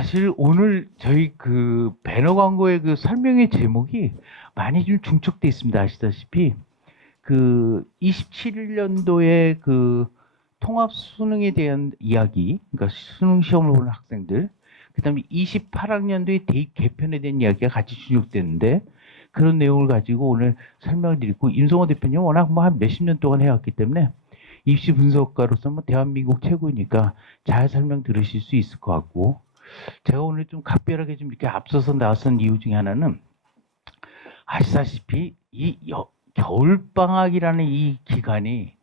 사실 오늘 저희 그 배너 광고의 그 설명의 제목이 많이 좀 중첩돼 있습니다. 아시다시피 그 27년도에 그 통합 수능에 대한 이야기, 그러니까 수능 시험을 보는 학생들, 그다음에 28학년도에 대입 개편에 대한 이야기가 같이 준육되는데 그런 내용을 가지고 오늘 설명을 드리고 임성호 대표님 워낙 뭐 한 몇십 년 동안 해왔기 때문에 입시 분석가로서 뭐 대한민국 최고니까 잘 설명 들으실 수 있을 것 같고 제가 오늘 좀 각별하게 좀 이렇게 앞서서 나선 이유 중에 하나는 아시다시피 이 겨울방학이라는 이 기간이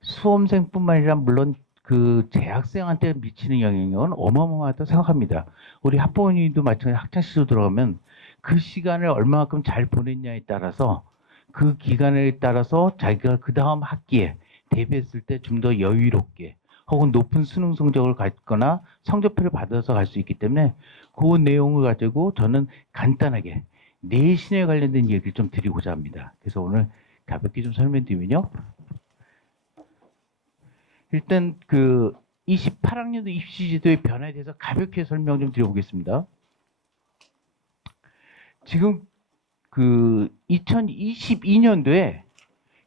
수험생뿐만 아니라 물론 그 재학생한테 미치는 영향은 어마어마하다고 생각합니다. 우리 학부모님도 마찬가지 학창시절 들어가면 그 시간을 얼마만큼 잘 보냈냐에 따라서 그 기간에 따라서 자기가 그 다음 학기에 대비했을 때 좀 더 여유롭게 혹은 높은 수능 성적을 갖거나 성적표를 받아서 갈 수 있기 때문에 그 내용을 가지고 저는 간단하게 내신에 관련된 얘기를 좀 드리고자 합니다. 그래서 오늘 가볍게 좀 설명드리면요. 일단 그 28학년도 입시 지도의 변화에 대해서 가볍게 설명 좀 드려보겠습니다. 지금 그 2022년도에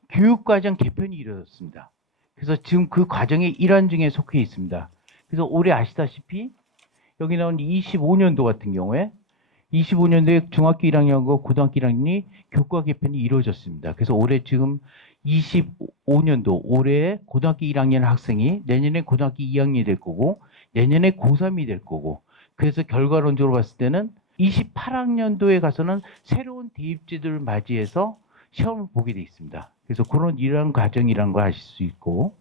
교육과정 개편이 이루어졌습니다. 그래서 지금 그 과정의 일환 중에 속해 있습니다. 그래서 올해 아시다시피 여기 나온 25년도 같은 경우에 25년도에 중학교 1학년과 고등학교 1학년이 교과 개편이 이루어졌습니다. 그래서 올해 지금 25년도 올해 고등학교 1학년 학생이 내년에 고등학교 2학년이 될 거고 내년에 고3이 될 거고 그래서 결과론적으로 봤을 때는 28학년도에 가서는 새로운 대입제도를 맞이해서 시험을 보게 돼 있습니다. 그래서 그런 이러한 과정이라는 걸 아실 수 있고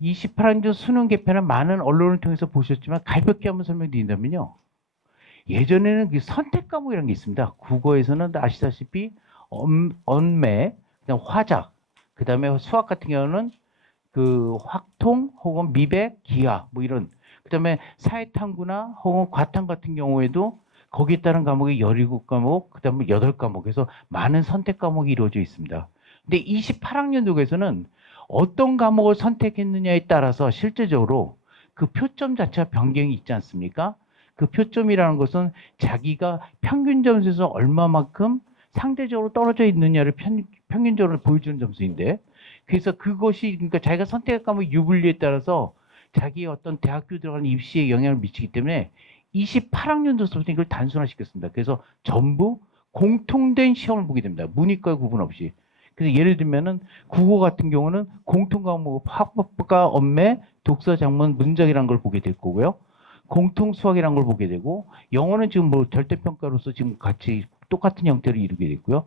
28학년 수능 개편은 많은 언론을 통해서 보셨지만 가볍게 한번 설명드린다면요. 예전에는 그 선택 과목이라는 게 있습니다. 국어에서는 아시다시피 언매, 그다음 화작, 그다음에 수학 같은 경우는 그 확통 혹은 미백, 기하 뭐 이런 그다음에 사회탐구나 혹은 과탐 같은 경우에도 거기에 따른 과목이 17과목, 그다음에 8과목에서 많은 선택 과목이 이루어져 있습니다. 근데 28학년도에서는 어떤 과목을 선택했느냐에 따라서 실제적으로 그 표점 자체가 변경이 있지 않습니까? 그 표점이라는 것은 자기가 평균 점수에서 얼마만큼 상대적으로 떨어져 있느냐를 평균적으로 보여주는 점수인데 그래서 그것이 그러니까 자기가 선택할 과목 유불리에 따라서 자기의 어떤 대학교 들어가는 입시에 영향을 미치기 때문에 28학년도서부터 이걸 단순화시켰습니다. 그래서 전부 공통된 시험을 보게 됩니다. 문이과 구분 없이. 그래서 예를 들면은 국어 같은 경우는 공통 과목 학법과 언매, 독서, 작문, 문장이라는 걸 보게 될 거고요. 공통 수학이라는 걸 보게 되고 영어는 지금 뭐 절대평가로서 지금 같이 똑같은 형태를 이루게 됐고요.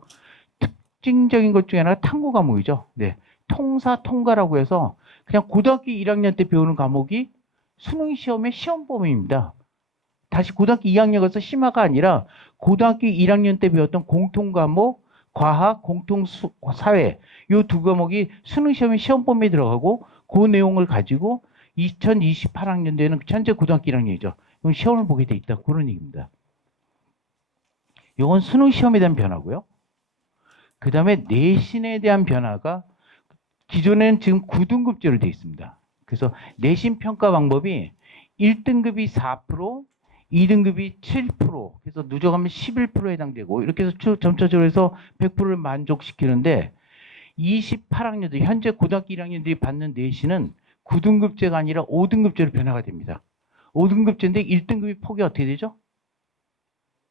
특징적인 것 중에 하나가 탐구 과목이죠. 네. 통사 통과라고 해서 그냥 고등학교 1학년 때 배우는 과목이 수능 시험의 시험 범위입니다. 다시 고등학교 2학년 가서 심화가 아니라 고등학교 1학년 때 배웠던 공통 과목, 과학, 공통 사회 이 두 과목이 수능 시험의 시험 범위에 들어가고 그 내용을 가지고 2028학년도에는 현재 고등학교 1학년이죠. 그럼 시험을 보게 돼 있다. 그런 얘기입니다. 이건 수능 시험에 대한 변화고요. 그 다음에 내신에 대한 변화가 기존에는 지금 9등급제로 되어 있습니다. 그래서 내신 평가 방법이 1등급이 4%, 2등급이 7%, 그래서 누적하면 11%에 해당되고 이렇게 해서 점차적으로 해서 100%를 만족시키는데 28학년들 현재 고등학교 1학년들이 받는 내신은 9등급제가 아니라 5등급제로 변화가 됩니다. 5등급제인데 1등급이 폭이 어떻게 되죠?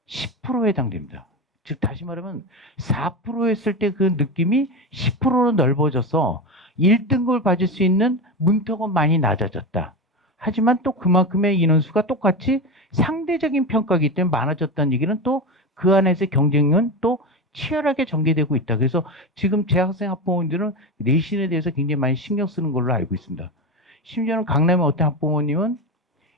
10%에 해당됩니다. 즉 다시 말하면 4% 했을 때 그 느낌이 10%로 넓어져서 1등급을 받을 수 있는 문턱은 많이 낮아졌다. 하지만 또 그만큼의 인원수가 똑같이 상대적인 평가이기 때문에 많아졌다는 얘기는 또 그 안에서 경쟁은 또 치열하게 전개되고 있다. 그래서 지금 재학생 학부모님들은 내신에 대해서 굉장히 많이 신경 쓰는 걸로 알고 있습니다. 심지어는 강남의 어떤 학부모님은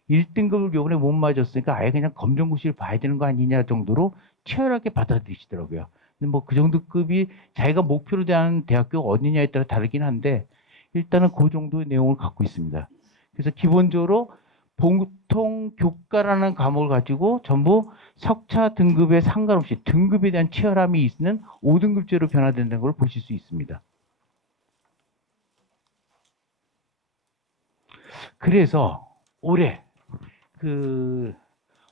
1등급을 요번에 못 맞았으니까 아예 그냥 검정고시를 봐야 되는 거 아니냐 정도로 치열하게 받아들이시더라고요. 근데 뭐 그 정도 급이 자기가 목표로 대하는 대학교가 어디냐에 따라 다르긴 한데 일단은 그 정도의 내용을 갖고 있습니다. 그래서 기본적으로 보통 교과라는 과목을 가지고 전부 석차 등급에 상관없이 등급에 대한 치열함이 있는 5등급제로 변화된다는 걸 보실 수 있습니다. 그래서 올해 그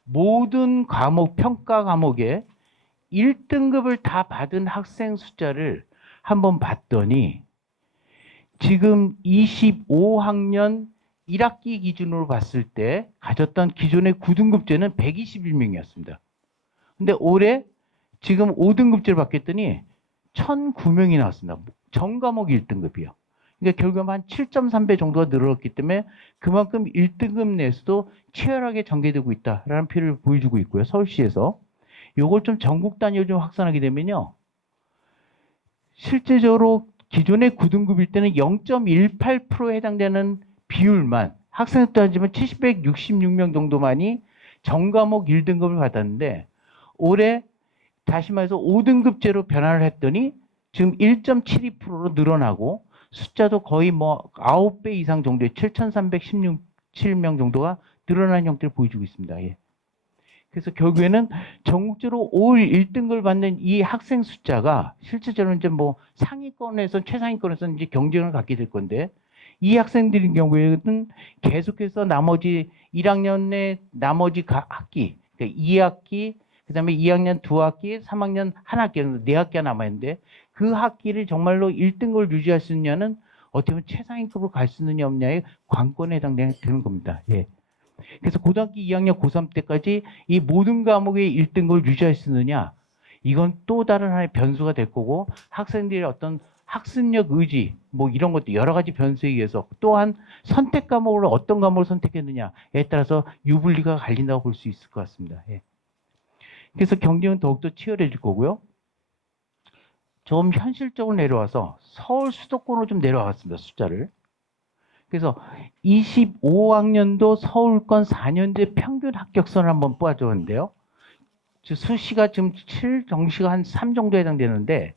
모든 과목 평가 과목에 1등급을 다 받은 학생 숫자를 한번 봤더니 지금 25학년 1학기 기준으로 봤을 때 가졌던 기존의 9등급제는 121명이었습니다. 근데 올해 지금 5등급제를 받겠더니 1,009명이 나왔습니다. 전 과목 1등급이요. 그러니까 결국 한 7.3배 정도가 늘어났기 때문에 그만큼 1등급 내에서도 치열하게 전개되고 있다라는 표를 보여주고 있고요. 서울시에서. 요걸 좀 전국 단위로 좀 확산하게 되면요. 실제적으로 기존의 9등급일 때는 0.18%에 해당되는 비율만 학생수 따지면 766명 정도만이 전 과목 1등급을 받았는데 올해 다시 말해서 5등급제로 변화를 했더니 지금 1.72%로 늘어나고 숫자도 거의 뭐 9배 이상 정도의 7,317명 정도가 늘어난 형태를 보여주고 있습니다. 예. 그래서 결국에는 전국적으로 올 1등급을 받는 이 학생 숫자가 실제적으로 이제 뭐 상위권에서 최상위권에서 이제 경쟁을 갖게 될 건데 이 학생들인 경우에는 계속해서 나머지 1학년의 나머지 학기, 그러니까 2학기, 그다음에 2학년 2학기, 3학년 1학기, 4학기가 남아있는데 그 학기를 정말로 1등급을 유지할 수 있느냐는 어떻게 보면 최상위급으로 갈 수 있느냐 없냐의 관건에 해당되는 겁니다. 예. 그래서 고등학교 2학년 고3 때까지 이 모든 과목의 1등급을 유지할 수 있느냐 이건 또 다른 하나의 변수가 될 거고 학생들의 어떤 학습력 의지 뭐 이런 것도 여러 가지 변수에 의해서 또한 선택 과목을 어떤 과목을 선택했느냐에 따라서 유불리가 갈린다고 볼 수 있을 것 같습니다. 예. 그래서 경쟁은 더욱더 치열해질 거고요. 좀 현실적으로 내려와서 서울 수도권으로 좀 내려왔습니다. 숫자를. 그래서 25학년도 서울권 4년제 평균 합격선을 한번 뽑아줬는데요. 수시가 지금 7, 정시가 한 3 정도 해당되는데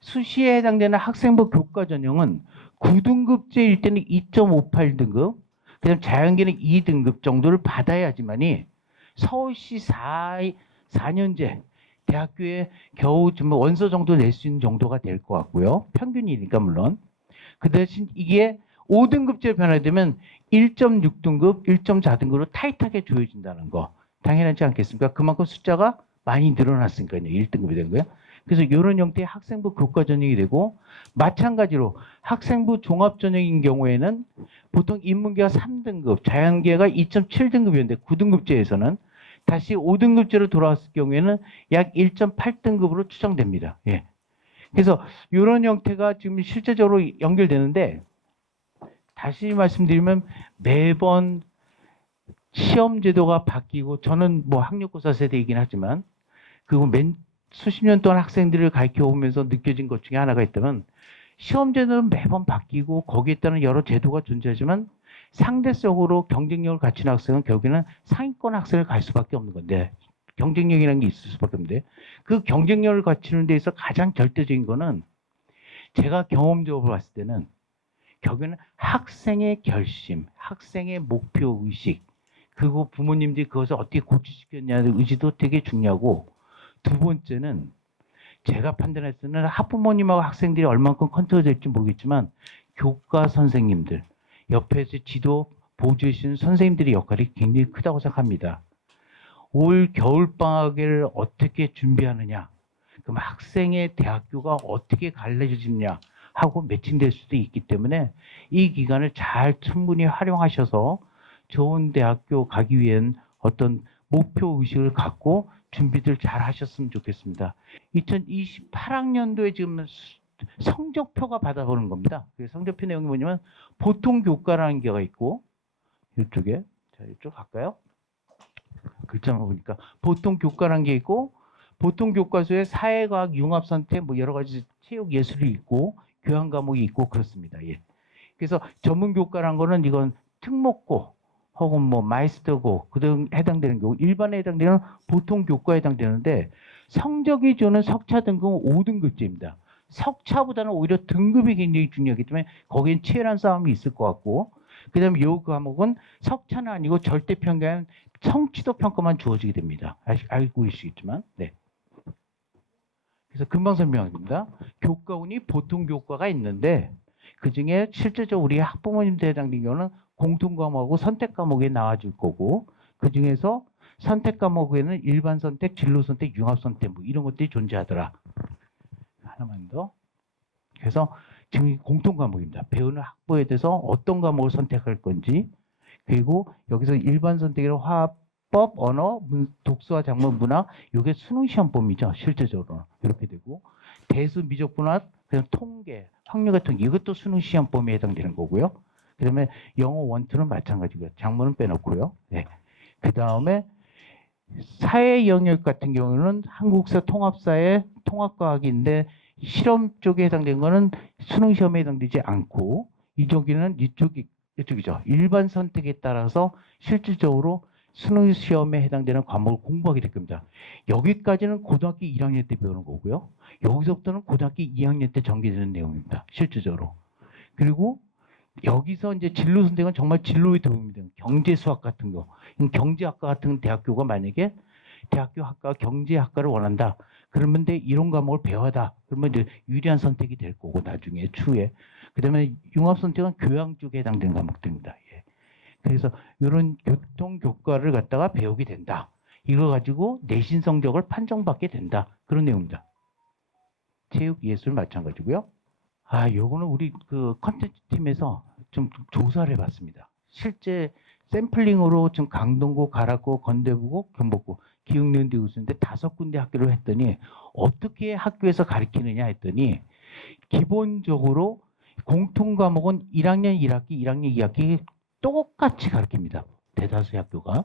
수시에 해당되는 학생부 교과 전형은 9등급제일 때는 2.58등급, 그다음 자연계는 2등급 정도를 받아야지만이 서울시 4년제 대학교에 겨우 좀 원서 정도 낼 수 있는 정도가 될 것 같고요. 평균이니까 물론. 그 대신 이게 5등급제로 변화되면 1.6등급, 1.4등급으로 타이트하게 조여진다는 거. 당연하지 않겠습니까? 그만큼 숫자가 많이 늘어났으니까요. 1등급이 된 거예요. 그래서 이런 형태의 학생부 교과 전형이 되고 마찬가지로 학생부 종합 전형인 경우에는 보통 인문계가 3등급, 자연계가 2.7등급이었는데 9등급제에서는 다시 5등급제로 돌아왔을 경우에는 약 1.8등급으로 추정됩니다. 예. 그래서 이런 형태가 지금 실제적으로 연결되는데 다시 말씀드리면 매번 시험 제도가 바뀌고 저는 뭐 학력고사 세대이긴 하지만 그리고 수십 년 동안 학생들을 가르쳐 오면서 느껴진 것 중에 하나가 있다면 시험 제도는 매번 바뀌고 거기에 따른 여러 제도가 존재하지만 상대적으로 경쟁력을 갖춘 학생은 결국에는 상위권 학생을 갈 수밖에 없는 건데 경쟁력이라는 게 있을 수밖에 없는데 그 경쟁력을 갖추는 데 있어서 가장 절대적인 거는 제가 경험적으로 봤을 때는 결국에는 학생의 결심, 학생의 목표 의식, 그리고 부모님들이 그것을 어떻게 고취시켰냐는 의지도 되게 중요하고 두 번째는 제가 판단했을 때는 학부모님하고 학생들이 얼만큼 컨트롤 될지 모르겠지만 교과 선생님들, 옆에서 지도 보조해 주시는 선생님들의 역할이 굉장히 크다고 생각합니다. 올 겨울방학을 어떻게 준비하느냐, 그럼 학생의 대학교가 어떻게 갈라지느냐 하고 매칭될 수도 있기 때문에 이 기간을 잘 충분히 활용하셔서 좋은 대학교 가기 위한 어떤 목표 의식을 갖고 준비들 잘 하셨으면 좋겠습니다. 2028학년도에 지금 성적표가 받아보는 겁니다. 그 성적표 내용이 뭐냐면 보통 교과라는 게가 있고 이쪽에 자 이쪽 갈까요? 글자만 보니까 보통 교과라는 게 있고 보통 교과서에 사회과학, 융합선택 뭐 여러 가지 체육 예술이 있고 교양 과목이 있고 그렇습니다. 예. 그래서 전문 교과라는 거는 이건 특목고 혹은 뭐 마이스터고 그등 해당되는 경우 일반에 해당되는 보통 교과에 해당되는데 성적이 주는 석차 등급은 5등급제입니다. 석차보다는 오히려 등급이 굉장히 중요하기 때문에 거기엔 치열한 싸움이 있을 것 같고 그다음에 이 과목은 석차는 아니고 절대 평가는 성취도 평가만 주어지게 됩니다. 알고 계시겠지만 네. 그래서 금방 설명드립니다. 교과운이 보통 교과가 있는데 그중에 실제적으로 우리 학부모님들 해당된 경우는 공통 과목하고 선택 과목에 나와줄 거고 그 중에서 선택 과목에는 일반 선택, 진로 선택, 융합 선택 뭐 이런 것들이 존재하더라. 하나만 더. 그래서 지금 공통 과목입니다. 배우는 학부에 대해서 어떤 과목을 선택할 건지, 그리고 여기서 일반 선택이랑 화법, 언어, 독서와 작문, 문학, 이게 수능 시험범위죠. 실제적으로 이렇게 되고, 대수, 미적 분학, 그냥 통계, 확률 같은 거, 이것도 수능 시험 범위에 해당되는 거고요. 그다음에 영어 원투는 마찬가지고요. 작문은 빼놓고요. 네. 그다음에 사회 영역 같은 경우는 한국사 통합사회 통합과학인데 실험 쪽에 해당되는 거는 수능 시험에 해당되지 않고 이쪽이죠. 일반 선택에 따라서 실질적으로 수능 시험에 해당되는 과목을 공부하게 될 겁니다. 여기까지는 고등학교 1학년 때 배우는 거고요. 여기서부터는 고등학교 2학년 때 전개되는 내용입니다. 실질적으로. 그리고 여기서 이제 진로 선택은 정말 진로에 도움이 되는 경제 수학 같은 거. 경제학과 같은 대학교가 만약에 대학교 학과 경제학과를 원한다. 그러면 이런 과목을 배워다. 그러면 이제 유리한 선택이 될 거고 나중에 추후에. 그다음에 융합 선택은 교양 쪽에 해당되는 과목들입니다. 예. 그래서 이런 교통 교과를 갖다가 배우게 된다. 이거 가지고 내신 성적을 판정받게 된다. 그런 내용입니다. 체육 예술 마찬가지고요. 요거는 우리 그 컨텐츠 팀에서 좀 조사를 해봤습니다. 실제 샘플링으로 지금 강동구, 가락구, 건대부고, 경복구, 기흥연대 우수인데 5군데 학교를 했더니 어떻게 학교에서 가르치느냐 했더니 기본적으로 공통 과목은 1학년 1학기, 1학년 2학기 똑같이 가르칩니다. 대다수의 학교가.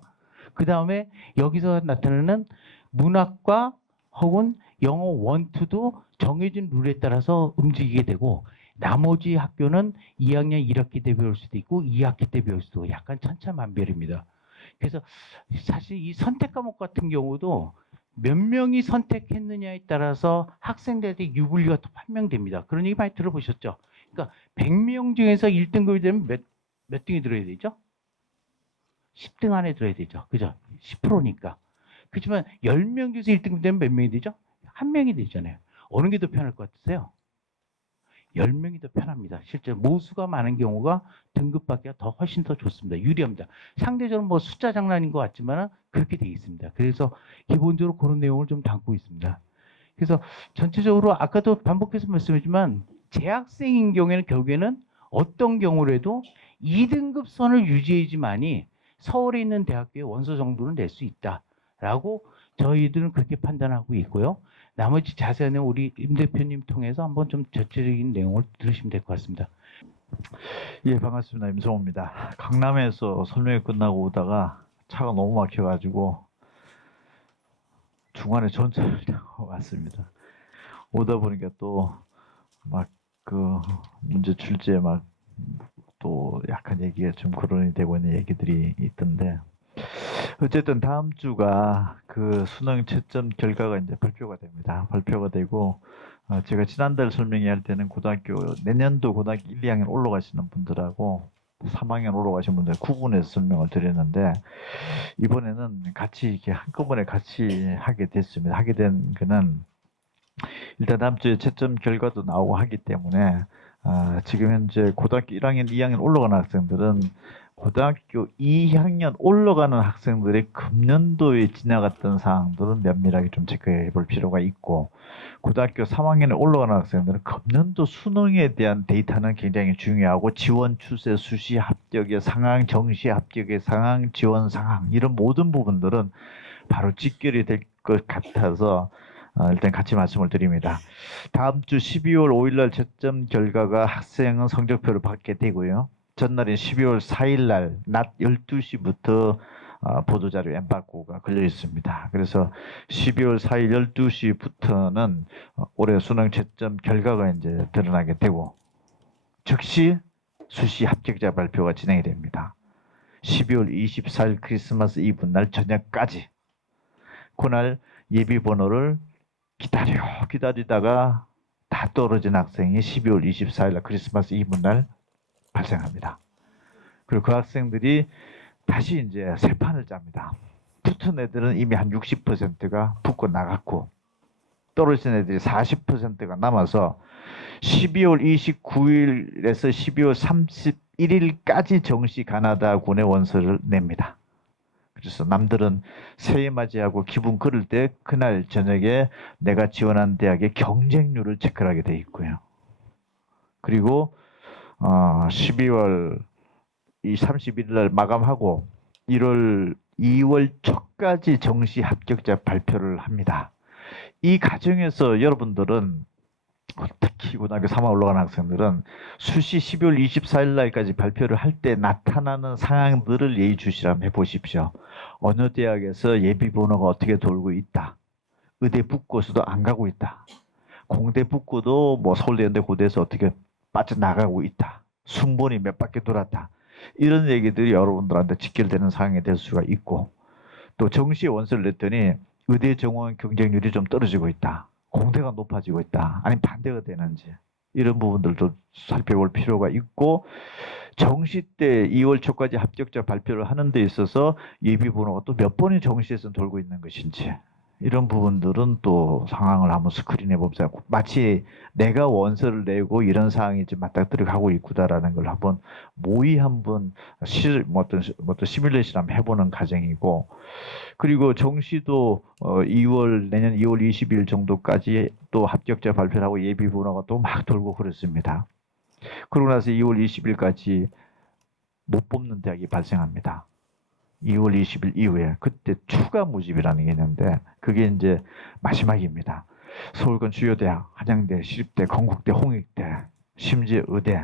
그 다음에 여기서 나타나는 문학과 혹은 영어 원투도 정해진 룰에 따라서 움직이게 되고 나머지 학교는 2학년 1학기 때 배울 수도 있고 2학기 때 배울 수도 있고 약간 천차만별입니다. 그래서 사실 이 선택 과목 같은 경우도 몇 명이 선택했느냐에 따라서 학생들한테 유불리가 또 판명됩니다. 그런 얘기 많이 들어보셨죠? 그러니까 100명 중에서 1등급이 되면 몇 등이 들어야 되죠? 10등 안에 들어야 되죠. 그죠? 10%니까. 그렇지만 10명 중에서 1등급 되면 몇 명이 되죠? 1명이 되잖아요. 어느 게 더 편할 것 같으세요? 10명이 더 편합니다. 실제 모수가 많은 경우가 등급받기가 훨씬 더 좋습니다. 유리합니다. 상대적으로 뭐 숫자 장난인 것 같지만 그렇게 되어 있습니다. 그래서 기본적으로 그런 내용을 좀 담고 있습니다. 그래서 전체적으로 아까도 반복해서 말씀했지만 재학생인 경우에는 결국에는 어떤 경우라도 2등급 선을 유지해야지만이 서울에 있는 대학교의 원서 정도는 낼 수 있다라고 저희들은 그렇게 판단하고 있고요. 나머지 자세한 내용 우리 임 대표님 통해서 한번 좀 전체적인 내용을 들으시면 될 것 같습니다. 예, 반갑습니다. 임성호입니다. 강남에서 설명회 끝나고 오다가 차가 너무 막혀가지고 중간에 전철을 타고 왔습니다. 오다 보니까 또 막 그 문제 출제에 막 또 약간 얘기가 좀 거론이 되고 있는 얘기들이 있던데 어쨌든 다음 주가 그 수능 채점 결과가 이제 발표가 됩니다. 발표가 되고 제가 지난달 설명회할 때는 내년도 고등학교 1, 2학년 올라가시는 분들하고 3학년 올라가신 분들 구분해서 설명을 드렸는데 이번에는 같이 이렇게 한꺼번에 같이 하게 됐습니다. 하게 된 거는 일단 다음 주에 채점 결과도 나오고 하기 때문에 지금 현재 고등학교 1학년, 2학년 올라가는 학생들은 고등학교 2학년 올라가는 학생들의 금년도에 지나갔던 사항들은 면밀하게 좀 체크해 볼 필요가 있고 고등학교 3학년에 올라가는 학생들은 금년도 수능에 대한 데이터는 굉장히 중요하고 지원 추세, 수시 합격의 상황, 정시 합격의 상황, 지원 상황 이런 모든 부분들은 바로 직결이 될 것 같아서 일단 같이 말씀을 드립니다. 다음 주 12월 5일 날 채점 결과가 학생은 성적표를 받게 되고요. 전날인 12월 4일 날 낮 12시부터 보도자료 엠바고가 걸려 있습니다. 그래서 12월 4일 12시부터는 올해 수능 채점 결과가 이제 드러나게 되고 즉시 수시 합격자 발표가 진행이 됩니다. 12월 24일 크리스마스 이브 날 저녁까지 그날 예비 번호를 기다리다가 다 떨어진 학생이 12월 24일 날 크리스마스 이브 날 발생합니다. 그리고 그 학생들이 다시 이제 새 판을 짭니다. 붙은 애들은 이미 한 60%가 붙고 나갔고 떨어진 애들이 40%가 남아서 12월 29일에서 12월 31일까지 정시 가나다 군의 원서를 냅니다. 그래서 남들은 새해 맞이하고 기분 그럴 때 그날 저녁에 내가 지원한 대학의 경쟁률을 체크를 하게 돼 있고요. 그리고 12월 이 31일 날 마감하고 2월 초까지 정시 합격자 발표를 합니다. 이 과정에서 여러분들은 특히 고등학교 3학 올라가는 학생들은 수시 12월 24일 날까지 발표를 할 때 나타나는 상황들을 예의주시를 해보십시오. 어느 대학에서 예비 번호가 어떻게 돌고 있다. 의대 붙고서도 안 가고 있다. 공대 붙고도 뭐 서울대, 연대, 고대에서 어떻게 빠져나가고 있다. 순번이 몇 바퀴 돌았다. 이런 얘기들이 여러분들한테 직결되는 상황이 될 수가 있고, 또 정시에 원서를 냈더니 의대 정원 경쟁률이 좀 떨어지고 있다. 공대가 높아지고 있다. 아니면 반대가 되는지 이런 부분들도 살펴볼 필요가 있고, 정시 때 2월 초까지 합격자 발표를 하는 데 있어서 예비 번호가 또 몇 번이 정시에서 돌고 있는 것인지 이런 부분들은 또 상황을 한번 스크린해 봅시다. 마치 내가 원서를 내고 이런 상황이 지금 맞닥뜨려 가고 있구나라는 걸 한번 모의 한번 어떤 시뮬레이션 한번 해보는 과정이고, 그리고 정시도 내년 2월 20일 정도까지 또 합격자 발표를 하고 예비 번호가 또 막 돌고 그렇습니다. 그러고 나서 2월 20일까지 못 뽑는 대학이 발생합니다. 2월 20일 이후에 그때 추가 모집이라는 게 있는데 그게 이제 마지막입니다. 서울권 주요 대학, 한양대, 시립대, 건국대, 홍익대, 심지어 의대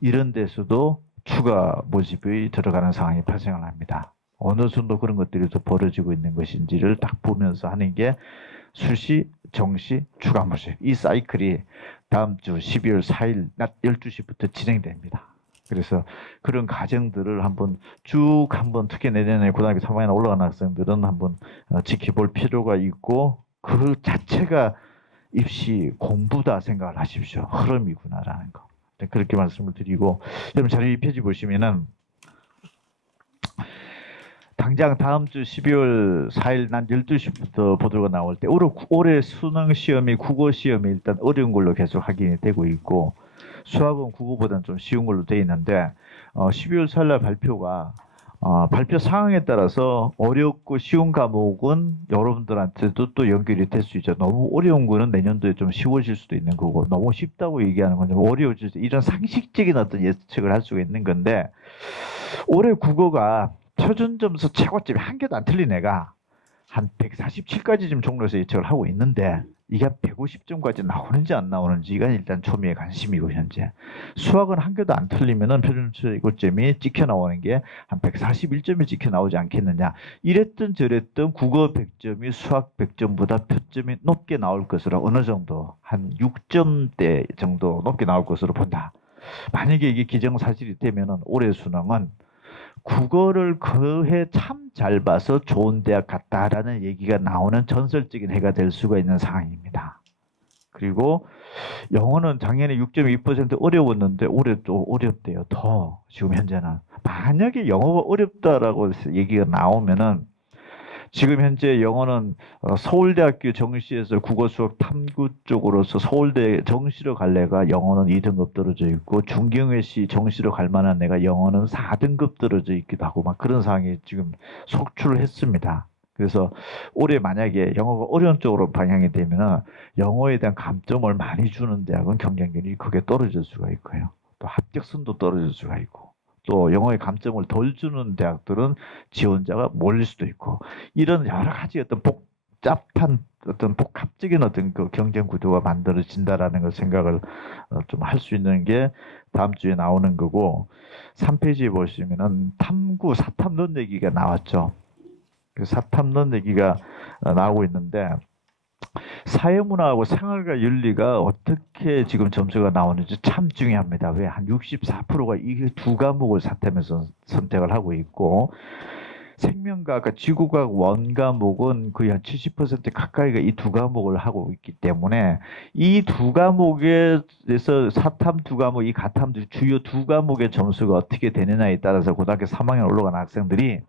이런 데서도 추가 모집이 들어가는 상황이 발생을 합니다. 어느 정도 그런 것들이 또 벌어지고 있는 것인지를 딱 보면서 하는 게 수시, 정시, 추가 모집 이 사이클이 다음 주 12월 4일 낮 12시부터 진행됩니다. 그래서 그런 과정들을 한번 특히 내년에 고등학교 3학년에 올라가는 학생들은 한번 지켜볼 필요가 있고, 그 자체가 입시 공부다 생각을 하십시오. 흐름이구나라는 거. 그렇게 말씀을 드리고, 여러분 자료 2페이지 보시면은 당장 다음 주 12월 4일 난 12시부터 보도가 나올 때 올해 수능 시험이 국어 시험이 일단 어려운 걸로 계속 확인이 되고 있고, 수학은 국어보다는 좀 쉬운 걸로 돼 있는데 12월 4일 날 발표가 발표 상황에 따라서 어렵고 쉬운 과목은 여러분들한테도 또 연결이 될 수 있죠. 너무 어려운 거는 내년도에 좀 쉬워질 수도 있는 거고, 너무 쉽다고 얘기하는 건 좀 어려워질 수, 이런 상식적인 어떤 예측을 할 수가 있는 건데, 올해 국어가 표준 점수 최고점이 한 개도 안 틀린 애가 한 147까지 지금 종로에서 예측을 하고 있는데, 이게 150점까지 나오는지 안 나오는지가 일단 초미의 관심이고, 현재 수학은 한 개도 안 틀리면은 표준 최고점이 찍혀 나오는 게 한 141점이 찍혀 나오지 않겠느냐. 이랬든 저랬든 국어 100점이 수학 100점보다 표점이 높게 나올 것으로, 어느 정도 한 6점대 정도 높게 나올 것으로 본다. 만약에 이게 기정사실이 되면은 올해 수능은 국어를 그 해 참 잘 봐서 좋은 대학 갔다라는 얘기가 나오는 전설적인 해가 될 수가 있는 상황입니다. 그리고 영어는 작년에 6.2% 어려웠는데 올해 또 어렵대요. 더 지금 현재는. 만약에 영어가 어렵다라고 얘기가 나오면은, 지금 현재 영어는 서울대학교 정시에서 국어 수학 탐구 쪽으로서 서울대 정시로 갈 애가 영어는 2등급 떨어져 있고, 중경외시 정시로 갈 만한 애가 영어는 4등급 떨어져 있기도 하고 막 그런 상황이 지금 속출을 했습니다. 그래서 올해 만약에 영어가 어려운 쪽으로 방향이 되면은 영어에 대한 감점을 많이 주는 대학은 경쟁률이 크게 떨어질 수가 있고요. 또 합격선도 떨어질 수가 있고, 또 영어의 감점을 덜 주는 대학들은 지원자가 몰릴 수도 있고, 이런 여러 가지 어떤 복잡한 어떤 복합적인 어떤 그 경쟁 구도가 만들어진다라는 걸 생각을 좀 할 수 있는 게 다음 주에 나오는 거고, 3페이지에 보시면은 탐구 사탐론 얘기가 나왔죠. 그 사탐론 얘기가 나오고 있는데, 사회문화하고 생활과 윤리가 어떻게 지금 점수가 나오는지 참 중요합니다. 왜? 한 64%가 이 두 과목을 사탐에서 선택을 하고 있고, 생명과학, 지구과학 원 과목은 거의 한 70% 가까이가 이 두 과목을 하고 있기 때문에, 이 두 과목에서 사탐 두 과목, 이 가탐 주요 두 과목의 점수가 어떻게 되느냐에 따라서 고등학교 3학년 올라가는 학생들이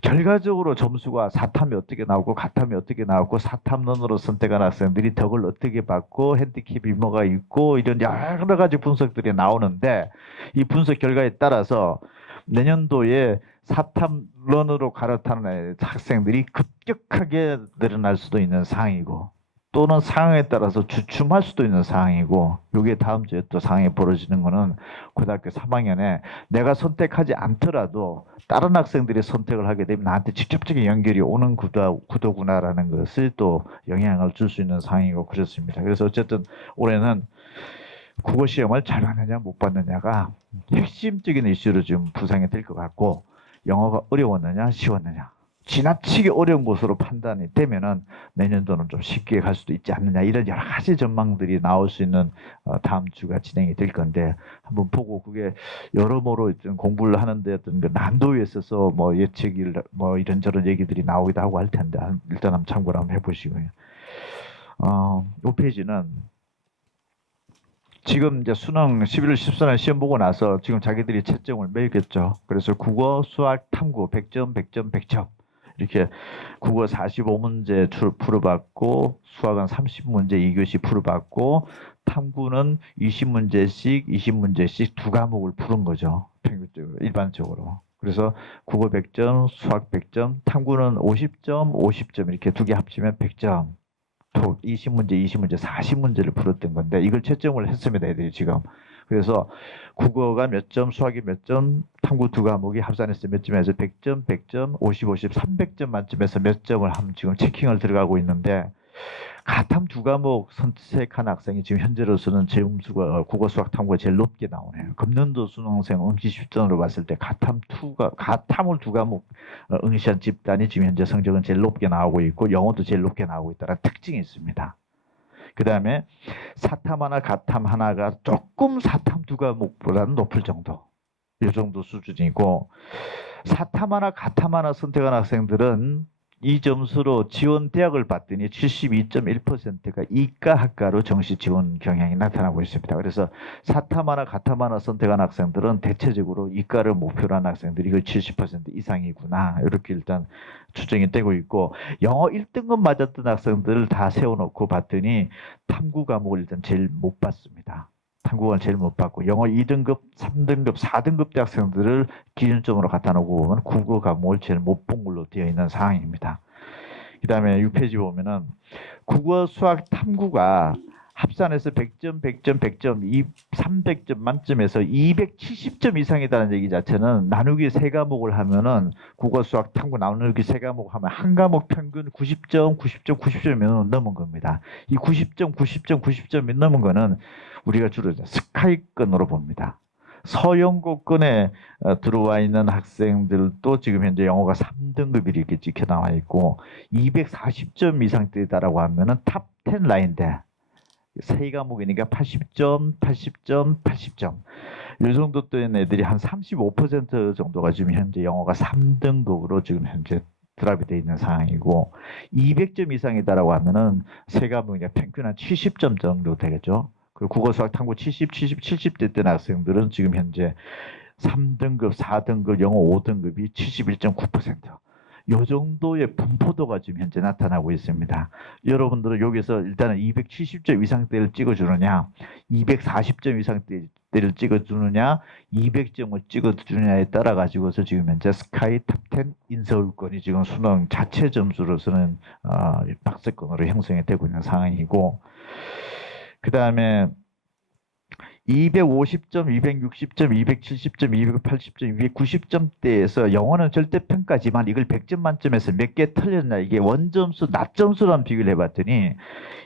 결과적으로 점수가 사탐이 어떻게 나오고 가탐이 어떻게 나오고, 사탐론으로 선택한 학생들이 덕을 어떻게 받고 핸디캡이 뭐가 있고, 이런 여러 가지 분석들이 나오는데, 이 분석 결과에 따라서 내년도에 사탐런으로 갈아타는 학생들이 급격하게 늘어날 수도 있는 상황이고 또는 상황에 따라서 주춤할 수도 있는 상황이고 이게 다음 주에 또 상황이 벌어지는 거는 고등학교 3학년에 내가 선택하지 않더라도 다른 학생들이 선택을 하게 되면 나한테 직접적인 연결이 오는 구도구나라는 것을 또 영향을 줄 수 있는 상황이고 그렇습니다. 그래서 어쨌든 올해는 국어 시험을 잘 봤느냐 못 봤느냐가 핵심적인 이슈로 지금 부상이 될 것 같고 영어가 어려웠느냐 쉬웠느냐 지나치게 어려운 것으로 판단이 되면은 내년도는 좀 쉽게 갈 수도 있지 않느냐 이런 여러 가지 전망들이 나올 수 있는 다음 주가 진행이 될 건데 한번 보고 그게 여러모로 어떤 공부를 하는데 어떤 그 난도에 있어서 뭐 예측일 뭐 이런저런 얘기들이 나오기도 하고 할 텐데 일단 한번 참고를 한번 해보시고요. 이 페이지는 지금 이제 수능 11월 14일 시험 보고 나서 지금 자기들이 채점을 매겼죠. 그래서 국어, 수학, 탐구 100점, 100점, 100점 이렇게 국어 45문제 풀어봤고 수학은 30문제 2교시 풀어봤고 탐구는 20문제씩 20문제씩 두 과목을 푸는 거죠. 평균적으로 일반적으로. 그래서 국어 100점, 수학 100점, 탐구는 50점, 50점 이렇게 두 개 합치면 100점. 또 20문제, 20문제, 40문제를 풀었던 건데 이걸 채점을 했습니다. 애들이 지금. 그래서 국어가 몇 점, 수학이 몇 점, 탐구 두 과목이 합산해서 몇 점에서 100점, 100점, 50, 50, 300점 만점에서 몇 점을 하면 지금 체킹을 들어가고 있는데 가탐 두 과목 선택한 학생이 지금 현재로서는 재음수가 국어, 수학, 탐구가 제일 높게 나오네요. 금년도 수능생 응시 실전으로 봤을 때 가탐을 두 과목 응시한 집단이 지금 현재 성적은 제일 높게 나오고 있고 영어도 제일 높게 나오고 있다는 특징이 있습니다. 그 다음에 사탐 하나, 가탐 하나가 조금 사탐 두 과목보다는 높을 정도. 이 정도 수준이고 사탐 하나, 가탐 하나 선택한 학생들은 이 점수로 지원 대학을 봤더니 72.1%가 이과학과로 정시 지원 경향이 나타나고 있습니다. 그래서 사탐 하나, 가탐 하나 선택한 학생들은 대체적으로 이과를 목표로 한 학생들이 그 70% 이상이구나 이렇게 일단 추정이 되고 있고 영어 1등급 맞았던 학생들을 다 세워놓고 봤더니 탐구 과목을 일단 제일 못 봤습니다. 탐구는 제일 못 받고 영어 2등급, 3등급, 4등급 대학생들을 기준점으로 갖다 놓고 보면 국어 과목을 제일 못 본 걸로 되어 있는 상황입니다. 그 다음에 6페이지 보면은 국어, 수학, 탐구가 합산해서 100점, 100점, 100점, 300점 만점에서 270점 이상이라는 얘기 자체는 나누기 세 과목을 하면은 국어, 수학, 탐구 나누기 세 과목 하면 한 과목 평균 90점, 90점, 90점이 넘은 겁니다. 이 90점, 90점, 90점이 넘은 거는 우리가 주로 스카이권으로 봅니다. 서영고권에 들어와 있는 학생들도 지금 현재 영어가 3등급이 이렇게 찍혀 나와 있고 240점 이상대다라고 하면은 탑 10 라인대 세 과목이니까 80점, 80점, 80점 이 정도 되는 애들이 한 35% 정도가 지금 현재 영어가 3등급으로 지금 현재 드랍이 되어 있는 상황이고 200점 이상이다라고 하면은 세 과목이 평균 한 70점 정도 되겠죠. 그리고 국어, 수학, 탐구 70, 70대 때 학생들은 지금 현재 3등급, 4등급, 영어 5등급이 71.9%. 이 정도의 분포도가 지금 현재 나타나고 있습니다. 여러분들은 여기서 일단은 270점 이상대를 찍어주느냐, 240점 이상대를 찍어주느냐, 200점을 찍어주느냐에 따라 가지고서 지금 현재 스카이 탑10 인서울권이 지금 수능 자체 점수로서는 박스권으로 형성이 되고 있는 상황이고, 그 다음에 250점, 260점, 270점, 280점, 290점대에서 영어는 절대평가지만 이걸 100점 만점에서 몇 개 틀렸나 이게 원점수, 낮점수랑 비교를 해봤더니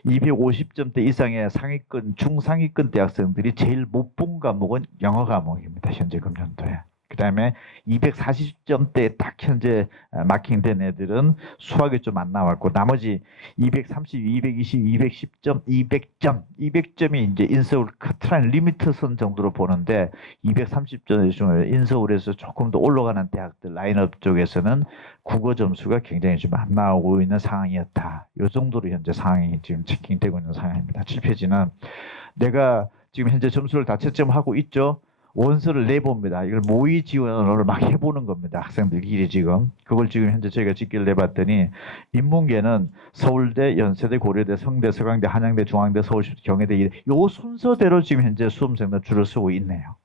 250점대 이상의 상위권, 중상위권 대학생들이 제일 못 본 과목은 영어 과목입니다. 현재 금년도에. 그 다음에 240점대에 딱 현재 마킹된 애들은 수학이 좀 안 나왔고 나머지 230, 220, 210점, 200점, 200점이 이제 인서울 커트라인 리미트선 정도로 보는데 230점 중에 인서울에서 조금 더 올라가는 대학들 라인업 쪽에서는 국어 점수가 굉장히 좀 안 나오고 있는 상황이었다. 이 정도로 현재 상황이 지금 체킹되고 있는 상황입니다. 7페이지는 내가 지금 현재 점수를 다 채점하고 있죠. 원서를 내봅니다. 이걸 모의 지원을 막 해보는 겁니다. 학생들끼리 지금. 그걸 지금 현재 저희가 집계를 내봤더니 인문계는 서울대, 연세대, 고려대, 성대, 서강대, 한양대, 중앙대, 서울시, 경희대 요 순서대로 지금 현재 수험생들 줄을 서고 있네요.